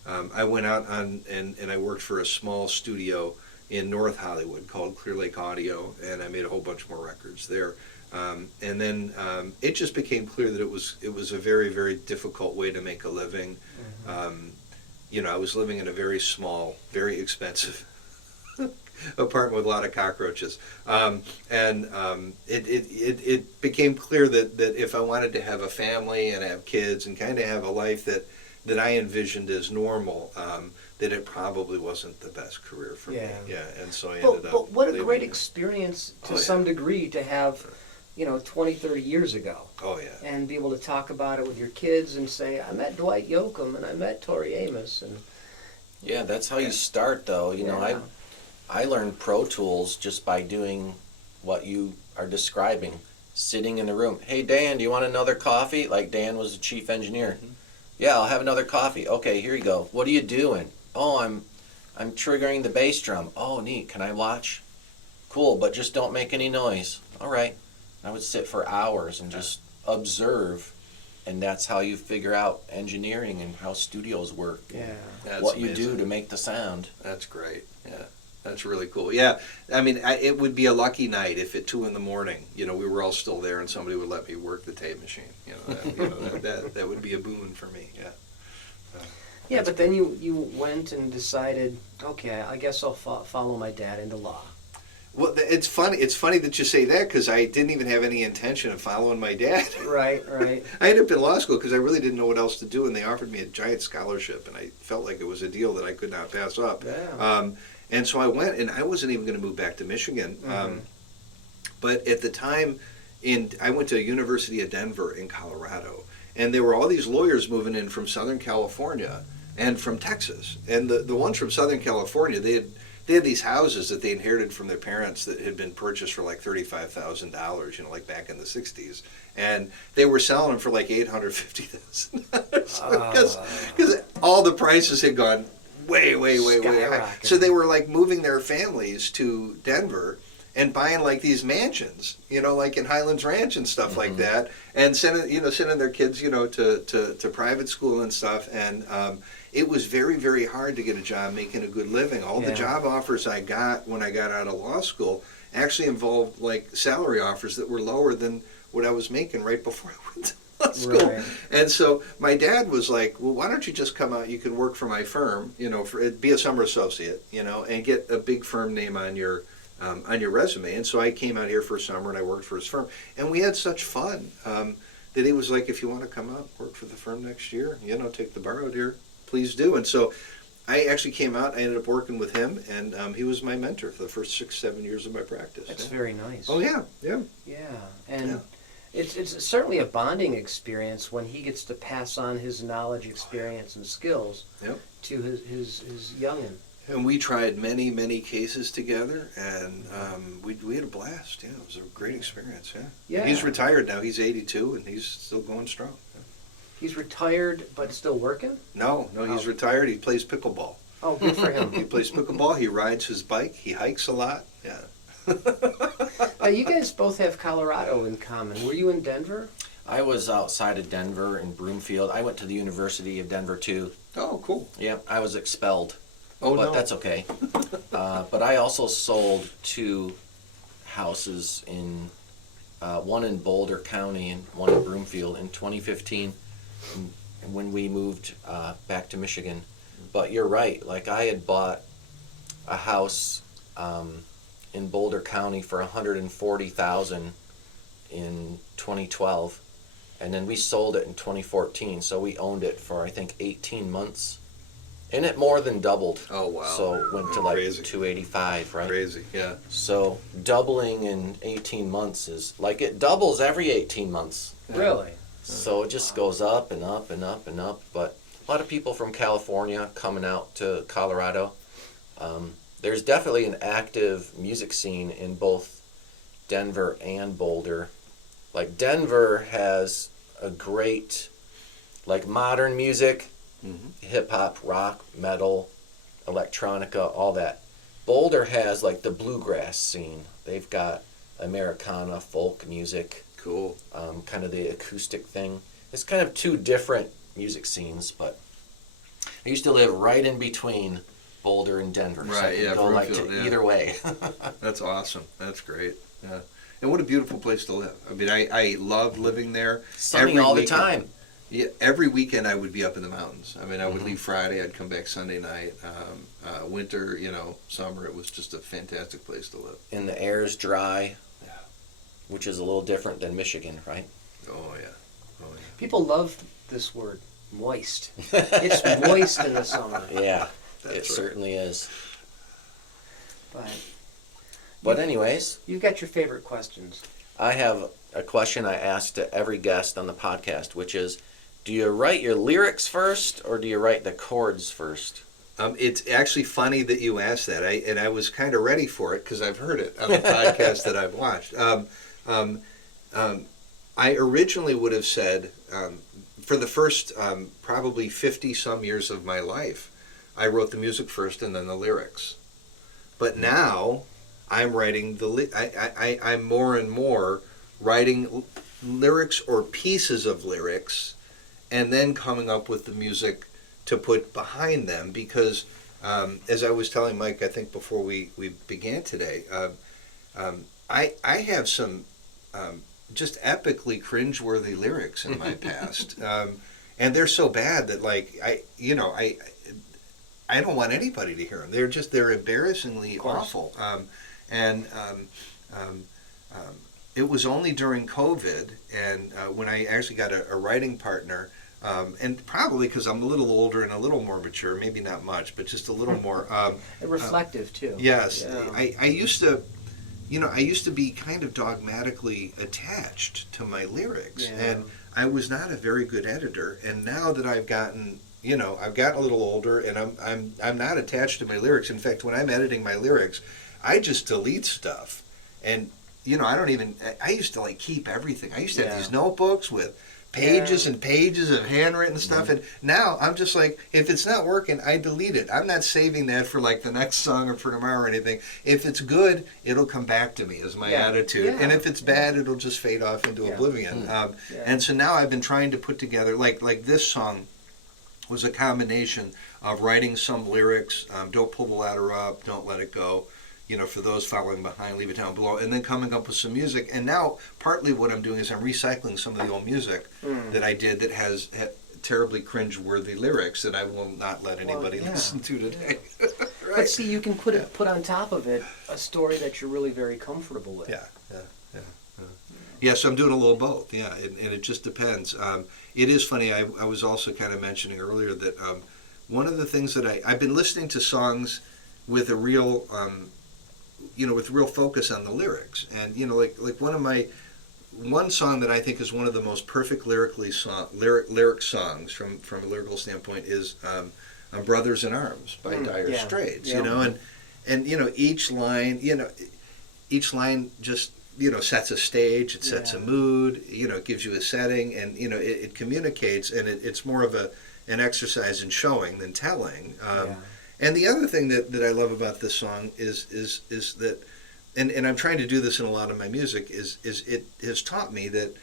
I went out and I worked for a small studio in North Hollywood called Clear Lake Audio, and I made a whole bunch more records there. And then it just became clear that it was a very, very difficult way to make a living. I was living in a very small, very expensive apartment with a lot of cockroaches, it became clear that if I wanted to have a family and have kids and kind of have a life that I envisioned as normal, that it probably wasn't the best career for me. Yeah, and so I ended up. But what a leaving great it. experience to Oh, yeah. some degree to have, 20, 30 years ago. Oh yeah. And be able to talk about it with your kids and say, I met Dwight Yoakam and I met Tori Amos. And Yeah, that's how you start, though. I learned Pro Tools just by doing what you are describing. Sitting in the room. Hey, Dan, do you want another coffee? Like, Dan was the chief engineer. Yeah, I'll have another coffee. Okay, here you go. What are you doing? Oh, I'm triggering the bass drum. Oh, neat. Can I watch? Cool, but just don't make any noise. All right. I would sit for hours and just observe, and that's how you figure out engineering and how studios work. yeah. That's what you amazing. do to make the sound. That's great. Yeah, that's really cool. Yeah, I mean, it would be a lucky night if at 2 a.m, we were all still there and somebody would let me work the tape machine. That would be a boon for me. Yeah. Yeah, but then you went and decided, okay, I guess I'll follow my dad into law. Well, it's funny. It's funny that you say that because I didn't even have any intention of following my dad. Right. I ended up in law school because I really didn't know what else to do, and they offered me a giant scholarship, and I felt like it was a deal that I could not pass up. Yeah. And so I went, and I wasn't even going to move back to Michigan. But at the time, I went to University of Denver in Colorado, and there were all these lawyers moving in from Southern California and from Texas. And the ones from Southern California, they had these houses that they inherited from their parents that had been purchased for like $35,000, you know, like back in the '60s, and they were selling them for like $850,000 because all the prices had gone way high. Skyrocketed. So they were like moving their families to Denver and buying like these mansions, you know, like in Highlands Ranch and stuff like that, and sending their kids, you know, to private school and stuff. And it was very hard to get a job making a good living. All the job offers I got when I got out of law school actually involved like salary offers that were lower than what I was making right before I went to law school. Right. And so my dad was like, well, why don't you just come out? You can work for my firm, you know, be a summer associate, you know, and get a big firm name on your resume. And so I came out here for a summer and I worked for his firm, and we had such fun that he was like, if you want to come out and work for the firm next year, you know, take the bar out here, please do. And so I actually came out. I ended up working with him, and he was my mentor for the first 6-7 years of my practice. That's very nice. Oh yeah. And Yeah. it's certainly a bonding experience when he gets to pass on his knowledge, experience, and skills Yep. to his youngin. And we tried many cases together, and we had a blast. Yeah, it was a great experience. Yeah. Yeah. He's retired now. He's 82, and he's still going strong. He's retired but still working? No, he's retired. He plays pickleball. Oh, good for him. He plays pickleball. He rides his bike. He hikes a lot. Yeah. Now, you guys both have Colorado in common. Were you in Denver? I was outside of Denver in Broomfield. I went to the University of Denver too. Oh, cool. Yeah, I was expelled, Oh but no. that's okay. But I also sold 2 houses in one in Boulder County and one in Broomfield in 2015 when we moved back to Michigan. But you're right. Like I had bought a house in Boulder County for $140,000 in 2012, and then we sold it in 2014. So we owned it for I think 18 months, and it more than doubled. Oh wow. So it went to like Crazy. 285, right? Crazy. Yeah. So doubling in 18 months is like it doubles every 18 months. Really? So it just goes up and up and up and up. But a lot of people from California coming out to Colorado. There's definitely an active music scene in both Denver and Boulder. Like Denver has a great, like modern music, hip hop, rock, metal, electronica, all that. Boulder has like the bluegrass scene. They've got Americana, folk music, Cool. kind of the acoustic thing. It's kind of 2 different music scenes, but I used to live right in between Boulder and Denver. So I Right, could yeah, go like Broomfield, to yeah. either way. That's awesome. That's great. Yeah. And what a beautiful place to live. I mean, I loved living there. Sunny Every all the weekend. time. Yeah, every weekend I would be up in the mountains. I mean, I would Mm-hmm. leave Friday, I'd come back Sunday night. Winter, you know, summer, it was just a fantastic place to live. And the air is dry, Yeah. which is a little different than Michigan, right? Oh yeah. Oh yeah. People love this word, moist. It's moist in the summer. Yeah, That's it right. certainly is. But But anyways, you've got your favorite questions. I have a question I ask to every guest on the podcast, which is, do you write your lyrics first or do you write the chords first? It's actually funny that you asked that. I was kind of ready for it because I've heard it on the podcast that I've watched. I originally would have said, for the first probably 50-some years of my life, I wrote the music first and then the lyrics. But now I'm writing I'm more and more writing lyrics or pieces of lyrics and then coming up with the music to put behind them because as I was telling Mike, I think before we began today, I have some just epically cringeworthy lyrics in my past, and they're so bad that like I don't want anybody to hear them. They're embarrassingly awful. It was only during COVID and when I actually got a writing partner. And probably because I'm a little older and a little more mature, maybe not much, but just a little more. Reflective too. Yes, Yeah. I used to, I used to be kind of dogmatically attached to my lyrics, Yeah. and I was not a very good editor. And now that I've gotten I've gotten a little older, and I'm not attached to my lyrics. In fact, when I'm editing my lyrics, I just delete stuff, and I don't even. I used to like keep everything. I used to have Yeah. these notebooks with pages Yeah. and pages of handwritten stuff, and now I'm just like, if it's not working, I delete it. I'm not saving that for like the next song or for tomorrow or anything. If it's good, it'll come back to me as my Yeah. attitude, Yeah. and if it's bad, it'll just fade off into Yeah. oblivion. Yeah. And so now I've been trying to put together like this song was a combination of writing some lyrics, don't pull the ladder up, don't let it go, for those following behind, leave it down below, and then coming up with some music. And now partly what I'm doing is I'm recycling some of the old music that I did that has terribly cringe-worthy lyrics that I will not let anybody yeah. listen to today. But see, you can put on top of it a story that you're really very comfortable with. Yeah. Yeah, so I'm doing a little both, yeah, and it just depends. It is funny, I was also kind of mentioning earlier that one of the things that I've been listening to songs with a real, with real focus on the lyrics. And, like one song that I think is one of the most perfect lyric songs from a lyrical standpoint is Brothers in Arms by Dire yeah. Straits, Yeah. and each line just sets a stage, it sets a Yeah. mood, it gives you a setting, and it communicates, and it's more of an exercise in showing than telling. Yeah. And the other thing that I love about this song is that, and I'm trying to do this in a lot of my music, is it has taught me that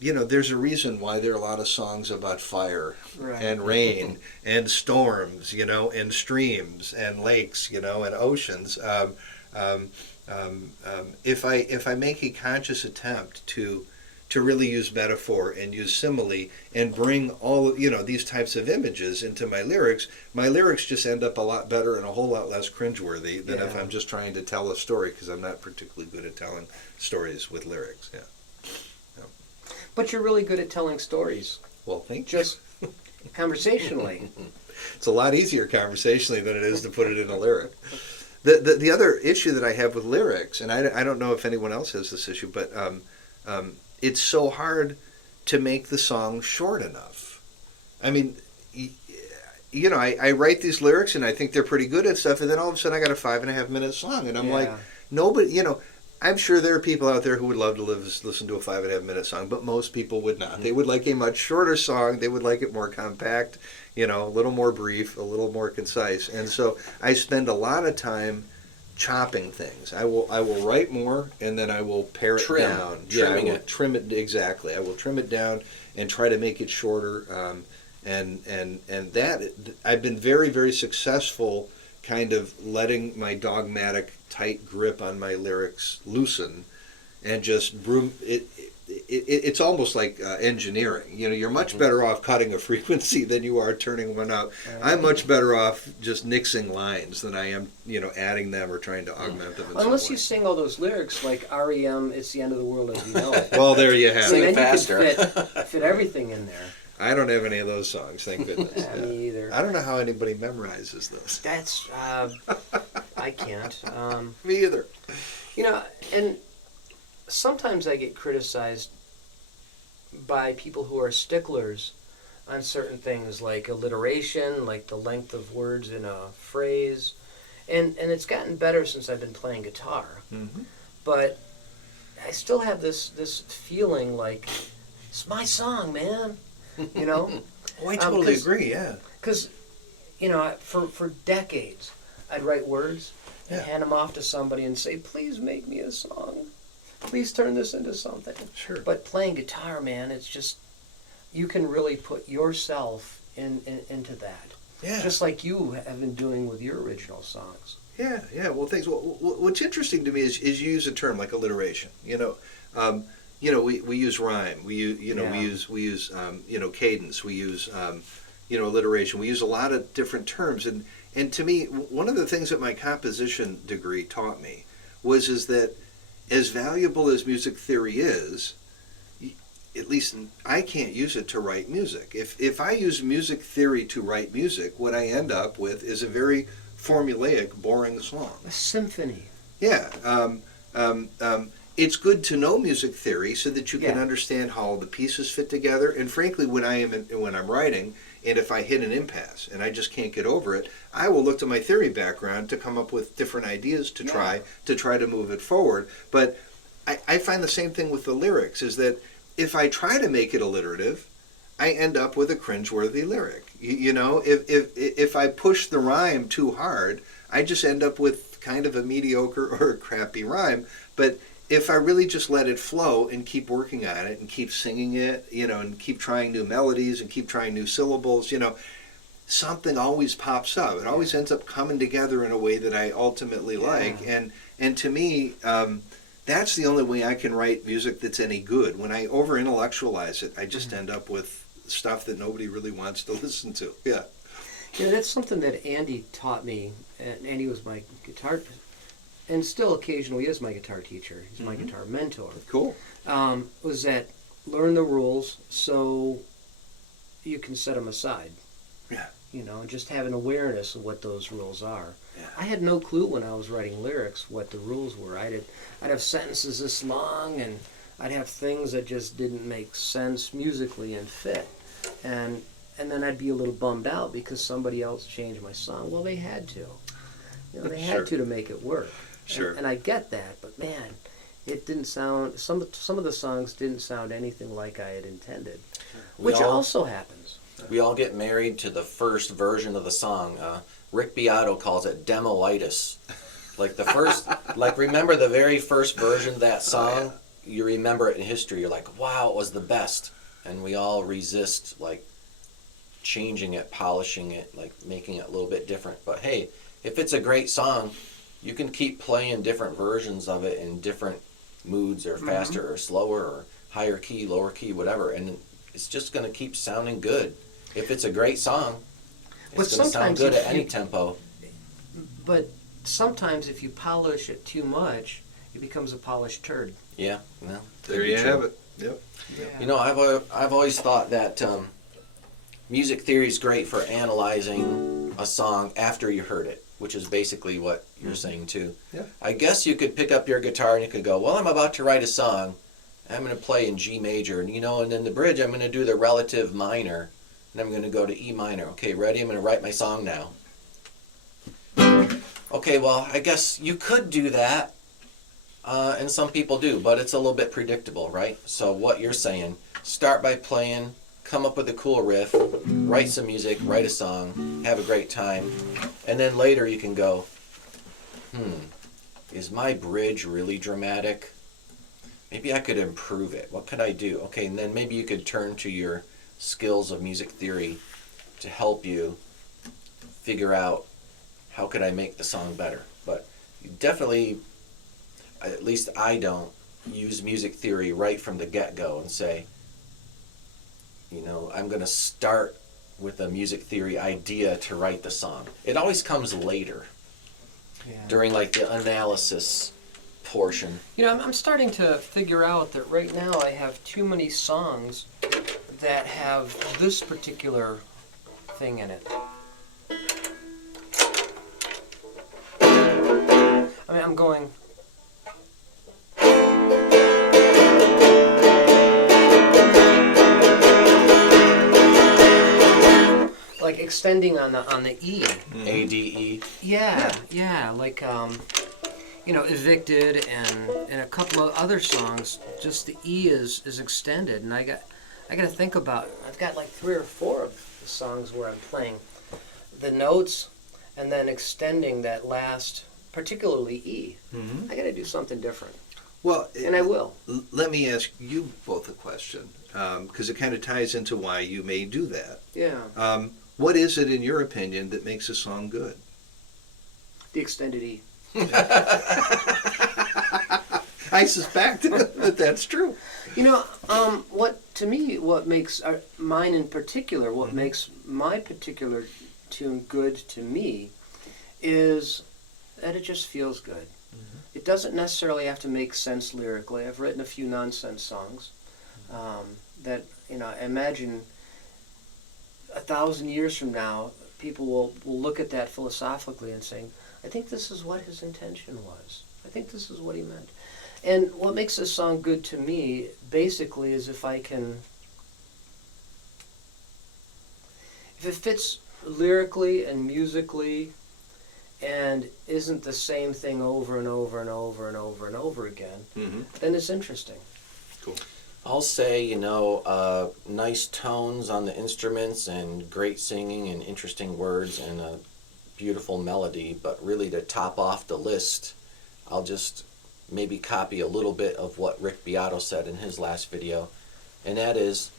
there's a reason why there are a lot of songs about fire Right. and rain and storms, and streams and lakes, and oceans. If I make a conscious attempt to really use metaphor and use simile and bring all these types of images into my lyrics just end up a lot better and a whole lot less cringeworthy than if Yeah. I'm just trying to tell a story, because I'm not particularly good at telling stories with lyrics. Yeah. But you're really good at telling stories, Well, thank you. just conversationally. It's a lot easier conversationally than it is to put it in a lyric. The other issue that I have with lyrics, and I don't know if anyone else has this issue, but it's so hard to make the song short enough. I mean, I write these lyrics and I think they're pretty good and stuff, and then all of a sudden I got a 5.5 minute song, and I'm like, Yeah. nobody, I'm sure there are people out there who would love to listen to a 5.5 minute song, but most people would not. They would like a much shorter song. They would like it more compact, a little more brief, a little more concise. And so I spend a lot of time chopping things. I will write more, and then I will pare it down. Trimming I will it. trim it exactly. I will trim it down and try to make it shorter. And that I've been very, very successful, kind of letting my dogmatic tight grip on my lyrics loosen, and just broom it. It's almost like engineering. You're much better off cutting a frequency than you are turning one up. I'm much better off just nixing lines than I am, adding them or trying to augment them. In Unless some you way. sing all those lyrics like REM, "It's the End of the World as You Know It." Well, there you have Sing it. it then faster. you could fit everything in there. I don't have any of those songs, thank goodness. Yeah, me either. I don't know how anybody memorizes those. That's I can't. Me either. And sometimes I get criticized by people who are sticklers on certain things like alliteration, like the length of words in a phrase. And it's gotten better since I've been playing guitar. Mm-hmm. But I still have this feeling like, it's my song, man. Oh, I totally 'cause- agree, yeah. Because, for decades, I'd write words and Yeah. hand them off to somebody and say, please make me a song. Please turn this into something. Sure. But playing guitar, man, it's just, you can really put yourself into that. Yeah. Just like you have been doing with your original songs. Yeah. Well, thanks. Well, what's interesting to me is you use a term like alliteration. We use rhyme. We use cadence. We use alliteration. We use a lot of different terms. And to me, one of the things that my composition degree taught me is that as valuable as music theory is, at least I can't use it to write music. If I use music theory to write music, what I end up with is a very formulaic, boring song. A symphony. Yeah. It's good to know music theory so that you can Yeah. understand how all the pieces fit together. And frankly, when I'm writing, And if I hit an impasse and I just can't get over it, I will look to my theory background to come up with different ideas to try to move it forward. But I find the same thing with the lyrics, is that if I try to make it alliterative, I end up with a cringeworthy lyric. You know, if I push the rhyme too hard, I just end up with kind of a mediocre or a crappy rhyme. But if I really just let it flow and keep working on it and keep singing it, you know, and keep trying new melodies and keep trying new syllables, you know, something always pops up. It always ends up coming together in a way that I ultimately like. And to me, that's the only way I can write music that's any good. When I over intellectualize it, I just end up with stuff that nobody really wants to listen to. Yeah. Yeah, that's something that Andy taught me, and Andy was my guitar, and still occasionally is my guitar teacher. He's my guitar mentor. Cool. Was that learn the rules so you can set them aside. Yeah. You know, and just have an awareness of what those rules are. Yeah. I had no clue when I was writing lyrics what the rules were. I'd have sentences this long, and I'd have things that just didn't make sense musically and fit. And then I'd be a little bummed out because somebody else changed my song. Well, they had to. You know, they had to make it work. Sure. And I get that, but man, it didn't sound. Some of the songs didn't sound anything like I had intended, which also happens. We all get married to the first version of the song. Rick Beato calls it demoitis. Like the first, like remember the very first version of that song? You remember it in history. You're like, wow, it was the best. And we all resist like changing it, polishing it, like making it a little bit different. But hey, if it's a great song, you can keep playing different versions of it in different moods, or faster or slower or higher key, lower key, whatever, and it's just going to keep sounding good. If it's a great song, it's going to sound good at any tempo. But sometimes if you polish it too much, it becomes a polished turd. Yeah, well, There you have it. Yep. You know, I've always thought that music theory is great for analyzing a song after you heard it, which is basically what you're saying too. Yeah. I guess you could pick up your guitar and you could go, well, I'm about to write a song. I'm going to play in G major, and and then the bridge, I'm going to do the relative minor, and I'm going to go to E minor. Okay, ready? I'm going to write my song now. Okay, well, I guess you could do that, and some people do, but it's a little bit predictable, right? So what you're saying, start by playing, come up with a cool riff, write some music, write a song, have a great time, and then later you can go, is my bridge really dramatic? Maybe I could improve it. What could I do? Okay, and then maybe you could turn to your skills of music theory to help you figure out how could I make the song better. But you definitely, at least I don't, use music theory right from the get-go and say, I'm going to start with a music theory idea to write the song. It always comes later, during like the analysis portion. I'm starting to figure out that right now I have too many songs that have this particular thing in it. I mean, I'm going... like extending on the E. A, D, E. Yeah, like Evicted and a couple of other songs, just the E is extended, and I got to think about. I've got like 3 or 4 of the songs where I'm playing the notes and then extending that last, particularly E. I got to do something different. Well, and I will. Let me ask you both a question, because it kind of ties into why you may do that. Yeah. What is it, in your opinion, that makes a song good? The extended E. I suspect that that's true. What makes mine in particular, what makes my particular tune good to me, is that it just feels good. It doesn't necessarily have to make sense lyrically. I've written a few nonsense songs that I imagine 1,000 years from now, people will look at that philosophically and say, I think this is what his intention was. I think this is what he meant. And what makes this song good to me, basically, is if I can if it fits lyrically and musically and isn't the same thing over and over and over and over and over again, then it's interesting. Cool. I'll say, you know, nice tones on the instruments and great singing and interesting words and a beautiful melody, but really to top off the list, I'll just maybe copy a little bit of what Rick Beato said in his last video, and that is,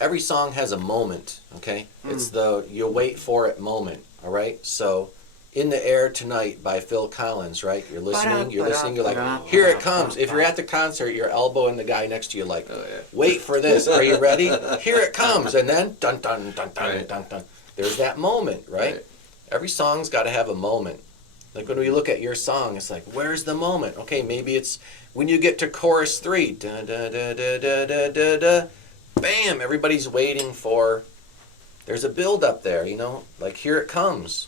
every song has a moment, okay? It's the you wait for it moment, all right? So, In the Air Tonight by Phil Collins, right? You're listening, you're like, here it comes. If you're at the concert, you're elbowing the guy next to you like, wait for this, are you ready? Here it comes, and then dun dun dun dun dun dun. There's that moment, right? Every song's got to have a moment. Like when we look at your song, it's like, where's the moment? Okay, maybe it's when you get to chorus 3, da da da da da da da da. Bam! Everybody's waiting for. There's a build up there, you know, like here it comes.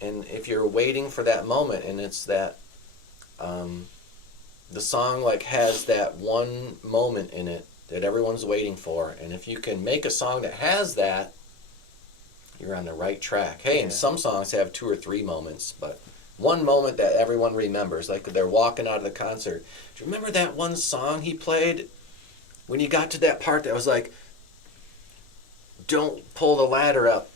And if you're waiting for that moment, and it's that, the song like has that one moment in it that everyone's waiting for, and if you can make a song that has that, you're on the right track. Hey, and some songs have 2 or 3 moments, but one moment that everyone remembers, like they're walking out of the concert. Do you remember that one song he played when you got to that part that was like, don't pull the ladder up?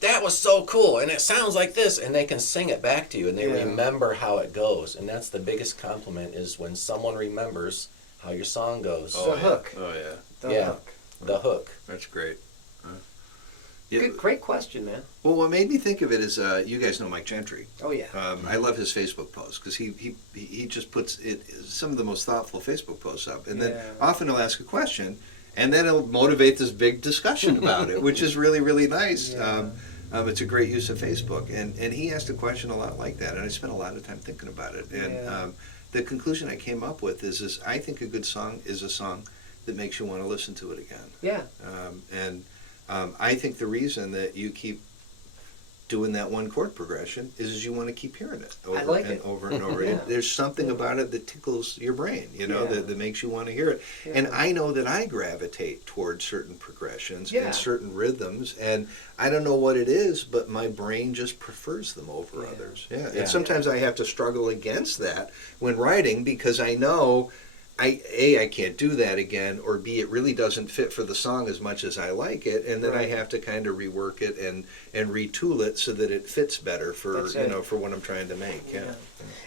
That was so cool, and it sounds like this, and they can sing it back to you, and they remember how it goes, and that's the biggest compliment is when someone remembers how your song goes. The hook. Oh, yeah. The hook. The hook. That's great. Great question, man. Well, what made me think of it is, you guys know Mike Gentry. Oh, yeah. I love his Facebook posts because he just puts some of the most thoughtful Facebook posts up. And then often he'll ask a question, and then he'll motivate this big discussion about it, which is really, really nice. Yeah. It's a great use of Facebook. And he asked a question a lot like that, and I spent a lot of time thinking about it. And the conclusion I came up with is I think a good song is a song that makes you want to listen to it again. Yeah. I think the reason that you keep doing that one chord progression is you want to keep hearing it over and over. Yeah. There's something about it that tickles your brain, you know, Yeah. that makes you want to hear it. Yeah. And I know that I gravitate towards certain progressions and certain rhythms, and I don't know what it is, but my brain just prefers them over others. Yeah. And sometimes I have to struggle against that when writing because I know I can't do that again, or B, it really doesn't fit for the song as much as I like it, and then I have to kind of rework it and retool it so that it fits better for for what I'm trying to make. Yeah.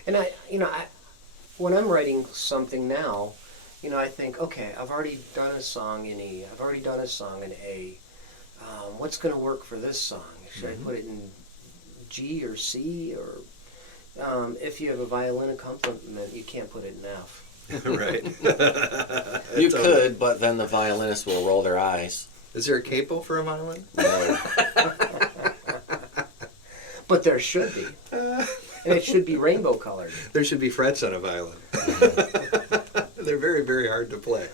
And I when I'm writing something now, I think, okay, I've already done a song in E, I've already done a song in A. What's going to work for this song? Should I put it in G or C, or if you have a violin accompaniment, you can't put it in F. Right. You could, but then the violinist will roll their eyes. Is there a capo for a violin? No. But there should be. And it should be rainbow colored. There should be frets on a violin. They're very, very hard to play.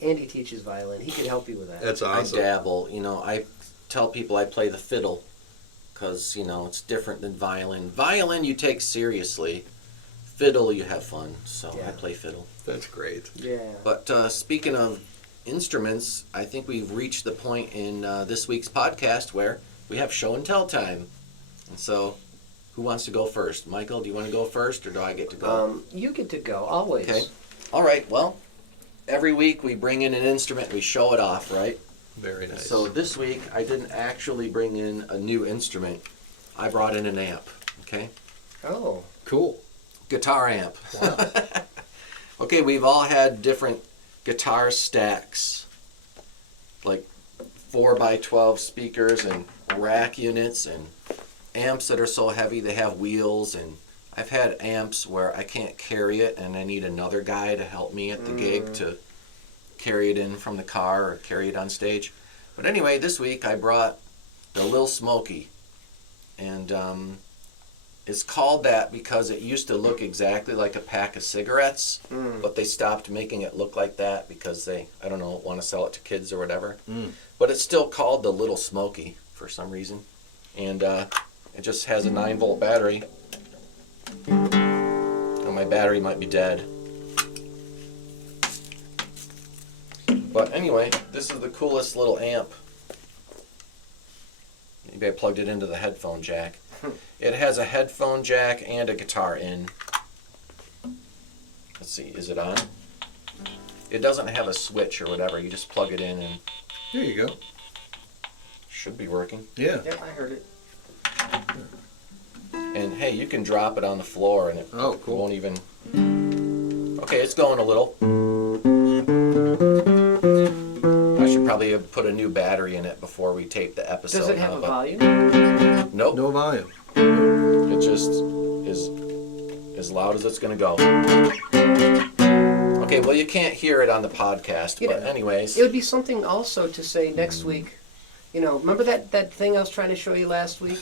Andy teaches violin. He can help you with that. That's awesome. I dabble. I tell people I play the fiddle because, it's different than violin. Violin you take seriously. Fiddle, you have fun, so I play fiddle. That's great. Yeah. But speaking of instruments, I think we've reached the point in this week's podcast where we have show and tell time. And so, who wants to go first? Michael, do you want to go first, or do I get to go? You get to go, always. Okay. All right, well, every week we bring in an instrument and we show it off, right? Very nice. So this week, I didn't actually bring in a new instrument. I brought in an amp, okay? Oh. Cool. Guitar amp. Wow. Okay, we've all had different guitar stacks, like 4x12 speakers and rack units and amps that are so heavy they have wheels, and I've had amps where I can't carry it and I need another guy to help me at the gig to carry it in from the car or carry it on stage. But anyway, this week I brought the Lil Smoky, and it's called that because it used to look exactly like a pack of cigarettes, but they stopped making it look like that because they, I don't know, want to sell it to kids or whatever. But it's still called the Little Smoky for some reason. And it just has a 9-volt battery. Oh, my battery might be dead. But anyway, this is the coolest little amp Maybe I plugged it into the headphone jack. It has a headphone jack and a guitar in. Let's see, is it on? It doesn't have a switch or whatever. You just plug it in and There you go. should be working. Yeah. Yeah, I heard it. And hey, you can drop it on the floor and it Oh, cool. won't even... Okay, it's going a little. I should probably have put a new battery in it before we tape the episode. Does it have now, a but- volume? Nope. No volume. It just is as loud as it's going to go. Okay, well, you can't hear it on the podcast, You but know, anyways. It would be something also to say next week. You know, remember that thing I was trying to show you last week?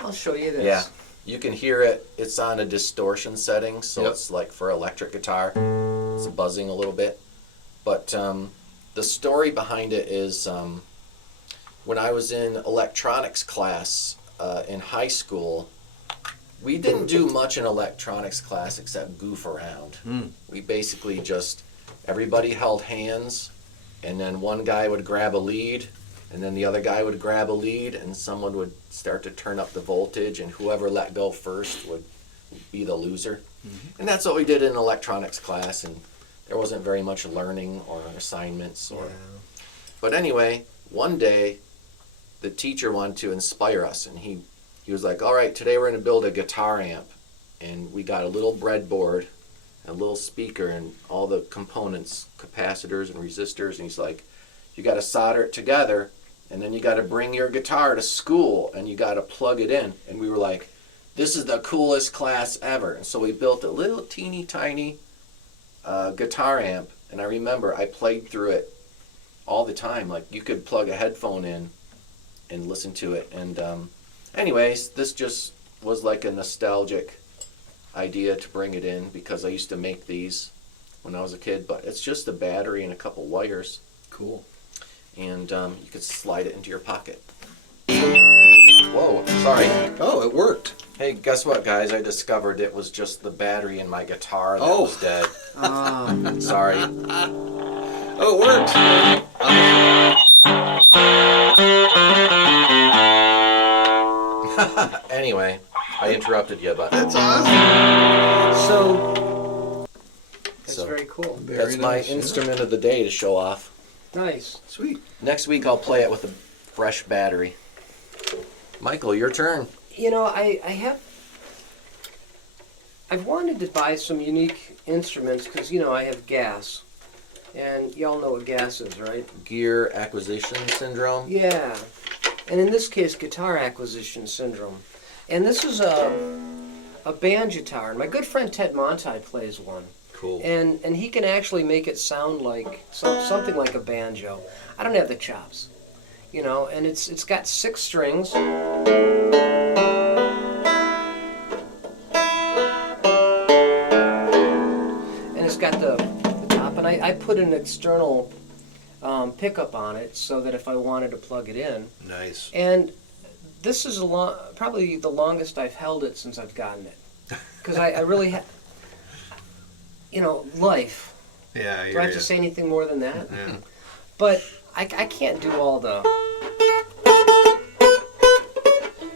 I'll show you this. Yeah, you can hear it. It's on a distortion setting, so Yep. it's like for electric guitar. It's buzzing a little bit. But the story behind it is when I was in electronics class in high school, we didn't do much in electronics class except goof around. We basically just, everybody held hands, and then one guy would grab a lead, and then the other guy would grab a lead, and someone would start to turn up the voltage, and whoever let go first would be the loser. And that's what we did in electronics class, and there wasn't very much learning or assignments. But anyway, one day, the teacher wanted to inspire us, and he was like, all right, today we're going to build a guitar amp. And we got a little breadboard, a little speaker, and all the components, capacitors and resistors, and he's like, you got to solder it together, and then you got to bring your guitar to school, and you got to plug it in. And we were like, this is the coolest class ever. And so we built a little teeny tiny guitar amp, and I remember I played through it all the time. Like, you could plug a headphone in and listen to it. And anyways, this just was like a nostalgic idea to bring it in because I used to make these when I was a kid, but it's just a battery and a couple wires. Cool. And you could slide it into your pocket. Whoa, sorry. Oh, it worked. Hey, guess what, guys? I discovered it was just the battery in my guitar that Oh. was dead. Ah. Sorry. Oh, it worked. Anyway, I interrupted you, but That's awesome. So that's So- very cool. Very that's my nice, yeah. instrument of the day to show off. Nice. Sweet. Next week I'll play it with a fresh battery. Michael, your turn. You know, I've wanted to buy some unique instruments because, you know, I have gas. And y'all know what gas is, right? Gear acquisition syndrome. Yeah. And in this case, guitar acquisition syndrome. And this is a band guitar. And my good friend Ted Monti plays one. Cool. And he can actually make it sound like something like a banjo. I don't have the chops, you know. And it's got 6 strings. And it's got the top. And I put an external pickup on it so that if I wanted to plug it in. Nice. And this is probably the longest I've held it since I've gotten it. Because I really have, you know, life. Yeah, Do I have to say anything more than that? Yeah. But I can't do all the,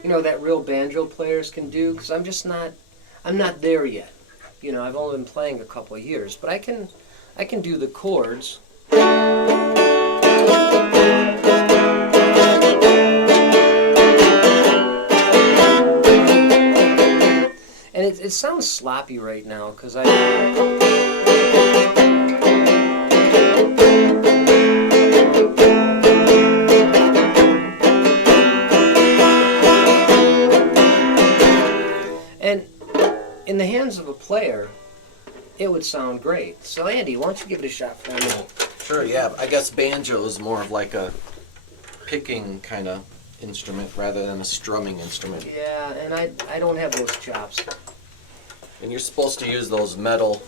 you know, that real banjo players can do, because I'm not there yet. You know, I've only been playing a couple of years, but I can do the chords. And it sounds sloppy right now, because and in the hands of a player, it would sound great. So Andy, why don't you give it a shot for me? Sure, yeah. I guess banjo is more of like a picking kind of instrument rather than a strumming instrument. Yeah, and I don't have those chops. And you're supposed to use those metal.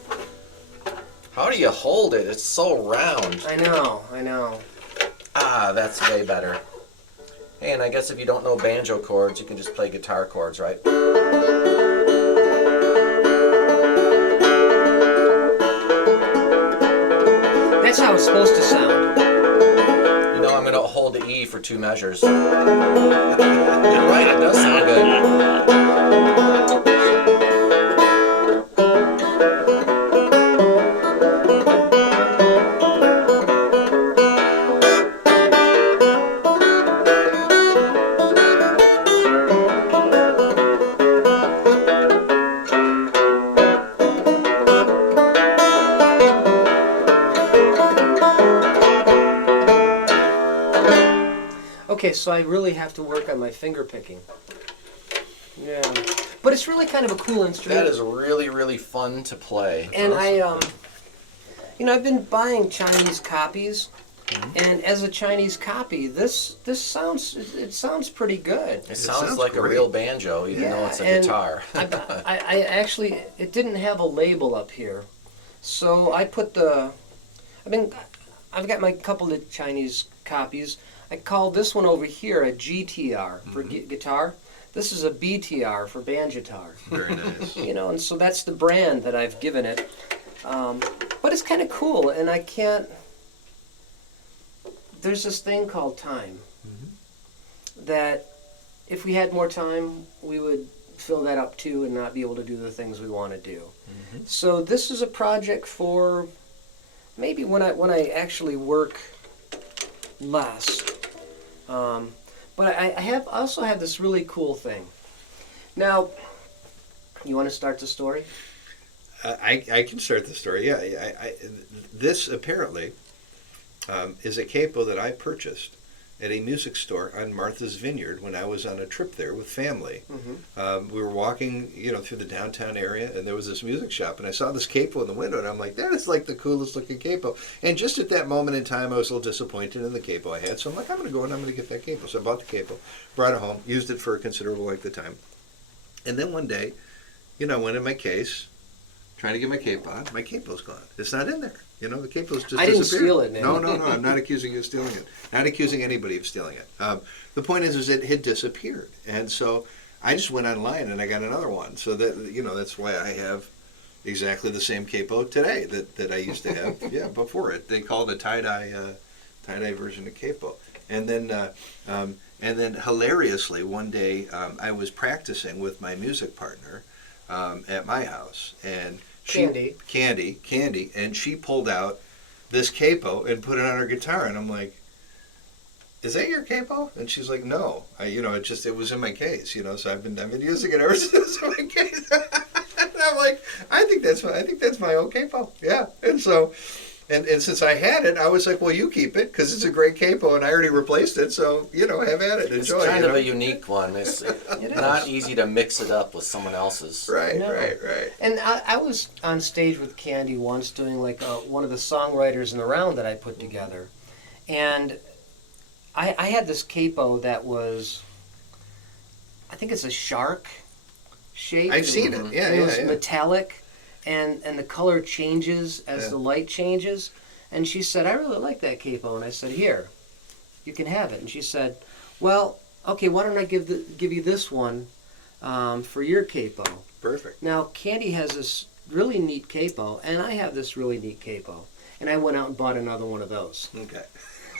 How do you hold it? It's so round. I know. Ah, that's way better. Hey, and I guess if you don't know banjo chords, you can just play guitar chords, right? That's how it's supposed to sound. You know, I'm going to hold hold the E for 2 measures. You're right, it does sound good. Okay, so I really have to work on my finger picking. Yeah, but it's really kind of a cool instrument. That is really, really fun to play. And I've been buying Chinese copies, and as a Chinese copy, this sounds pretty good. It sounds like great. a real banjo, even though it's a and guitar. I actually, it didn't have a label up here, so I put I've got my couple of Chinese copies. I call this one over here a GTR for guitar. This is a BTR for banjitar. Very nice. You know, and so that's the brand that I've given it. But it's kind of cool, and I can't. There's this thing called time. That if we had more time, we would fill that up too, and not be able to do the things we want to do. So this is a project for maybe when I actually work less. But I also have this really cool thing. Now, you want to start the story? I can start the story. Yeah, this apparently is a capo that I purchased at a music store on Martha's Vineyard when I was on a trip there with family. We were walking, through the downtown area, and there was this music shop, and I saw this capo in the window, and I'm like, that is like the coolest looking capo. And just at that moment in time, I was a little disappointed in the capo I had, so I'm like, I'm going to go and I'm going to get that capo. So I bought the capo, brought it home, used it for a considerable length of time. And then one day, I went in my case, trying to get my capo on. My capo's gone. It's not in there. The capo's just I didn't disappeared. steal it, man. No, I'm not accusing you of stealing it. Not accusing anybody of stealing it. The point is it had disappeared. And so I just went online and I got another one. So that, that's why I have exactly the same capo today that I used to have before it. They call it a tie-dye version of capo. And then hilariously, one day I was practicing with my music partner at my house, and Candy, and she pulled out this capo and put it on her guitar, and I'm like, "Is that your capo?" And she's like, "No, it was in my case, so I've been using it ever since in my case." And I'm like, I think that's my old capo, yeah. And so. And since I had it, I was like, well, you keep it, because it's a great capo, and I already replaced it, so, have at it, enjoy. It's kind of a unique one. It's not easy to mix it up with someone else's. Right, No. right. And I was on stage with Candy once doing like one of the songwriters in the round that I put together. And I had this capo that was, I think it's a shark shape. I've seen it, yeah, It was yeah. metallic. And the color changes as the light changes. And she said, I really like that capo. And I said, here, you can have it. And she said, well, okay, why don't I give you this one for your capo? Perfect. Now, Candy has this really neat capo, and I have this really neat capo. And I went out and bought another one of those, Okay.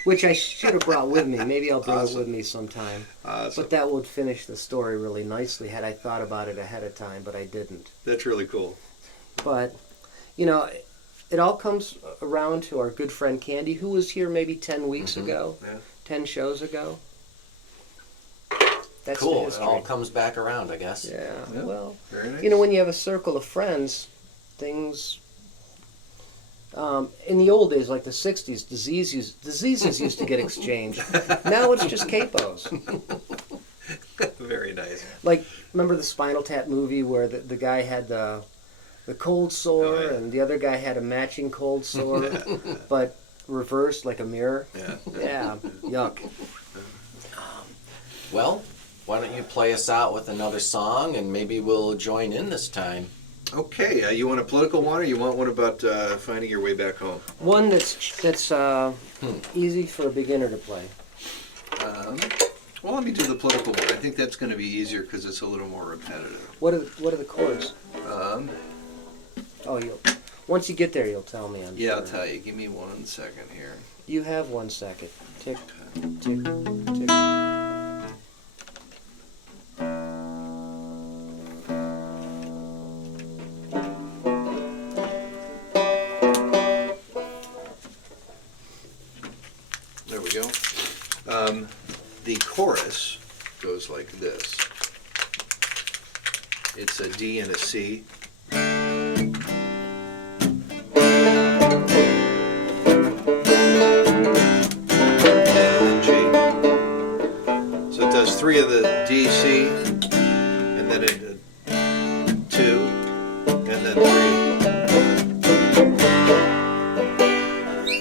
which I should have brought with me. Maybe I'll bring Awesome. it with me sometime. Awesome. But that would finish the story really nicely had I thought about it ahead of time, but I didn't. That's really cool. But, it all comes around to our good friend Candy, who was here maybe 10 weeks ago, Yeah. 10 shows ago. That's Cool. the It history. all comes back around, I guess. Yeah, Yeah. well, Very nice. when you have a circle of friends, things... in the old days, like the 60s, diseases used to get exchanged. Now it's just capos. Very nice. Like, remember the Spinal Tap movie where the guy had the cold sore Oh, yeah. and the other guy had a matching cold sore, but reversed like a mirror? Yeah. Yeah, yuck. Well, why don't you play us out with another song, and maybe we'll join in this time. Okay, you want a political one, or you want one about finding your way back home? One that's easy for a beginner to play. Well, let me do the political one. I think that's going to be easier because it's a little more repetitive. What are the chords? Um, Oh, Once you get there, you'll tell me. I'm Yeah, sure. I'll tell you. Give me 1 second here. You have 1 second. Tick, tick, tick. There we go. The chorus goes like this. It's a D and a C. And G. So it does 3 of the D, C, and then it 2, and then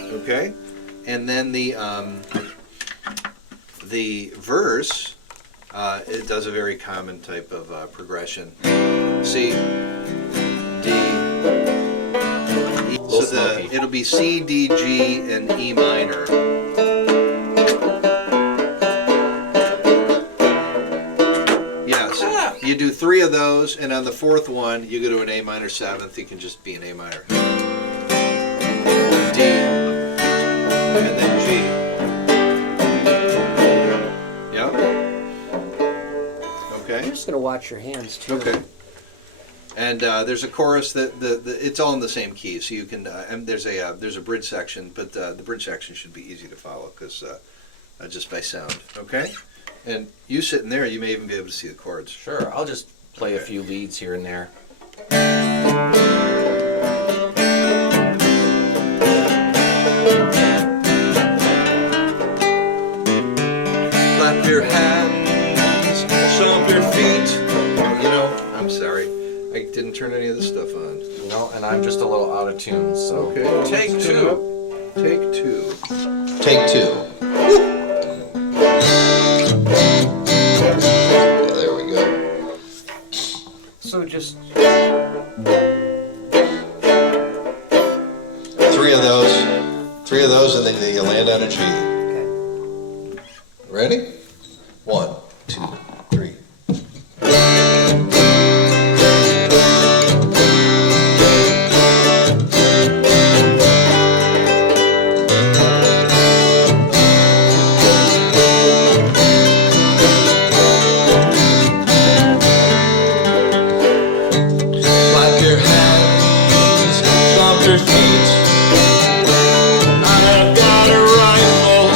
3. Okay? And then the verse, it does a very common type of progression. C, D, E. So it'll be C, D, G, and E minor. Yes. You do 3 of those, and on the 4th one, you go to an A minor 7th. You can just be an A minor. D, and then G. Yeah. I'm Okay. just gonna watch your hands too. Okay. And there's a chorus that it's all in the same key, so you can. And there's a bridge section, but the bridge section should be easy to follow because just by sound. Okay. And you sitting there, you may even be able to see the chords. Sure, I'll just play a few leads here and there. Clap your hands, stomp your feet. You know, I'm sorry, I didn't turn any of this stuff on. No, and I'm just a little out of tune, so. Okay. Take let's 2. turn it up. Take 2. Take 2. Yeah, there we go. So just 3 of those. 3 of those, and then you land on a G. okay. Ready? 1, 2, 3. Clap your hands, stomp your feet. I've got a rifle,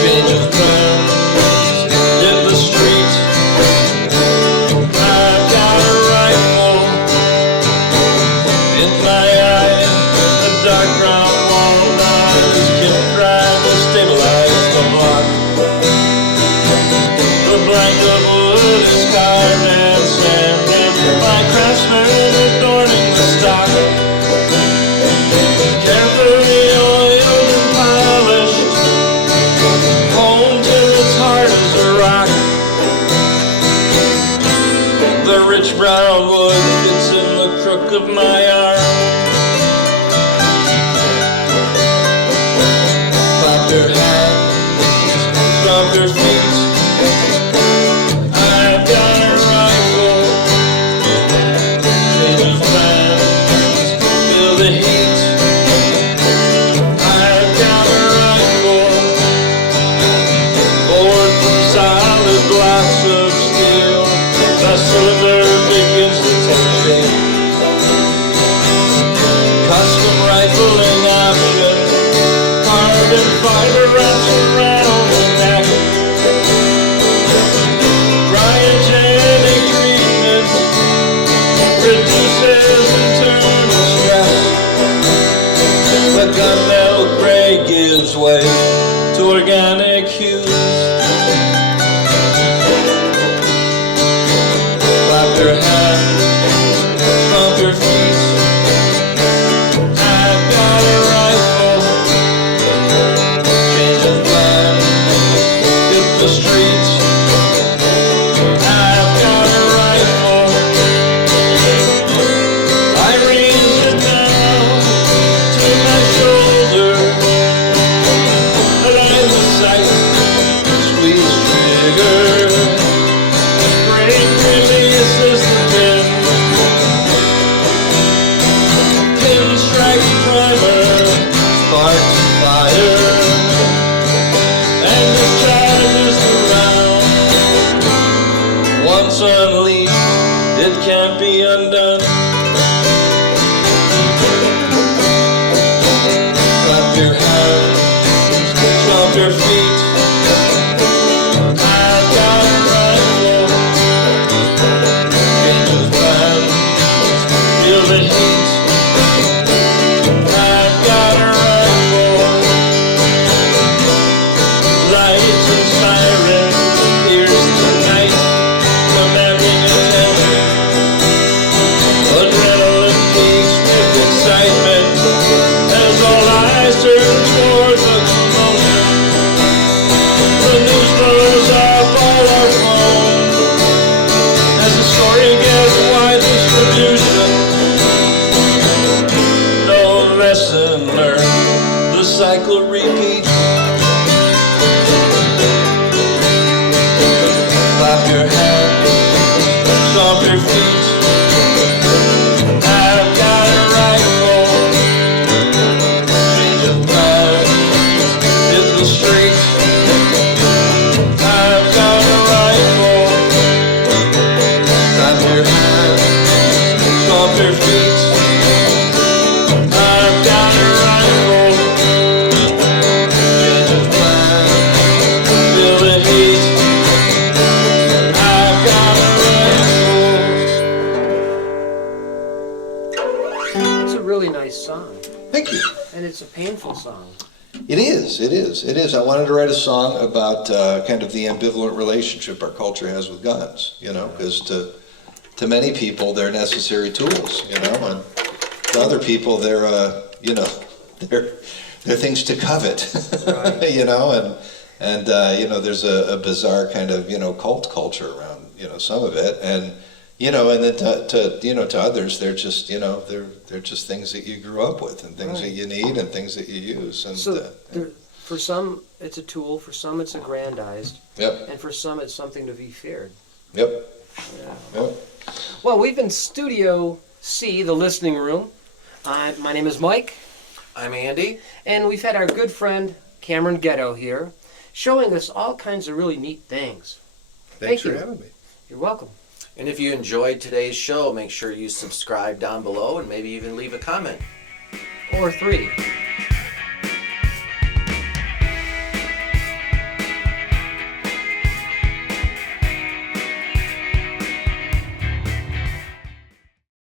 change of plans, hit the street. I've got a rifle in my eye, a dark brown walled eyes can try to stabilize the block. The blank of wood is carved and sanded by craftsmen adorning the stock. Carefully oiled and polished, honed till its hard as a rock. The rich brown wood fits in the crook of my arm. Clap your hands. Stomp your feet. I've got a rifle, change of plans, feel the heat. I've got a rifle, bored from solid blocks of steel. The cylinder begins to take shape. Custom rifling option, carbon fiber wraps around the neck. Cryogenic treatment reduces internal stress. The gunmetal gray gives way to organic hues. Clap your hands, stomp your feet. I've got a rifle, change of plans, hit the streets. I've got a rifle, I raise it now to my shoulder, align the sight, squeeze trigger, spring releases the pin. it can't be undone. Clap your hands, stomp your feet. I've got a rifle, change of plans, feel the heat. I've got a rifle, lights and sirens pierce the night, commanding attention. Adrenaline peaks with excitement as all eyes turn toward the commotion. The news blows up all our phones as the story gets wide distribution. No lesson learned, the cycle repeats. Clap your hands, stomp your feet. I've got a rifle, change of plans, hit the street. I've got a rifle, clap your hands, stomp your feet. I've got a rifle, change of plans, feel the heat. I've got a rifle. It's a really nice song, Thank you. and it's a painful song. It is. It is. It is. I wanted to write a song about kind of the ambivalent relationship our culture has with guns. You know, because to many people they're necessary tools. You know, and to other people they're you know they're things to covet. Right. You know, and you know there's a bizarre kind of cult culture around some of it, and and then to others they're just they're just things that you grew up with and things Right. that you need and things that you use. And So for some it's a tool, for some it's aggrandized, yep, and for some it's something to be feared. yep, Yeah. yep. Well, we've been Studio C, the listening room. My name is Mike, I'm Andy. and we've had our good friend Cameron Getto here, showing us all kinds of really neat things. Thanks Thank for you. having me. You're welcome. And if you enjoyed today's show, make sure you subscribe down below and maybe even leave a comment. Or 3.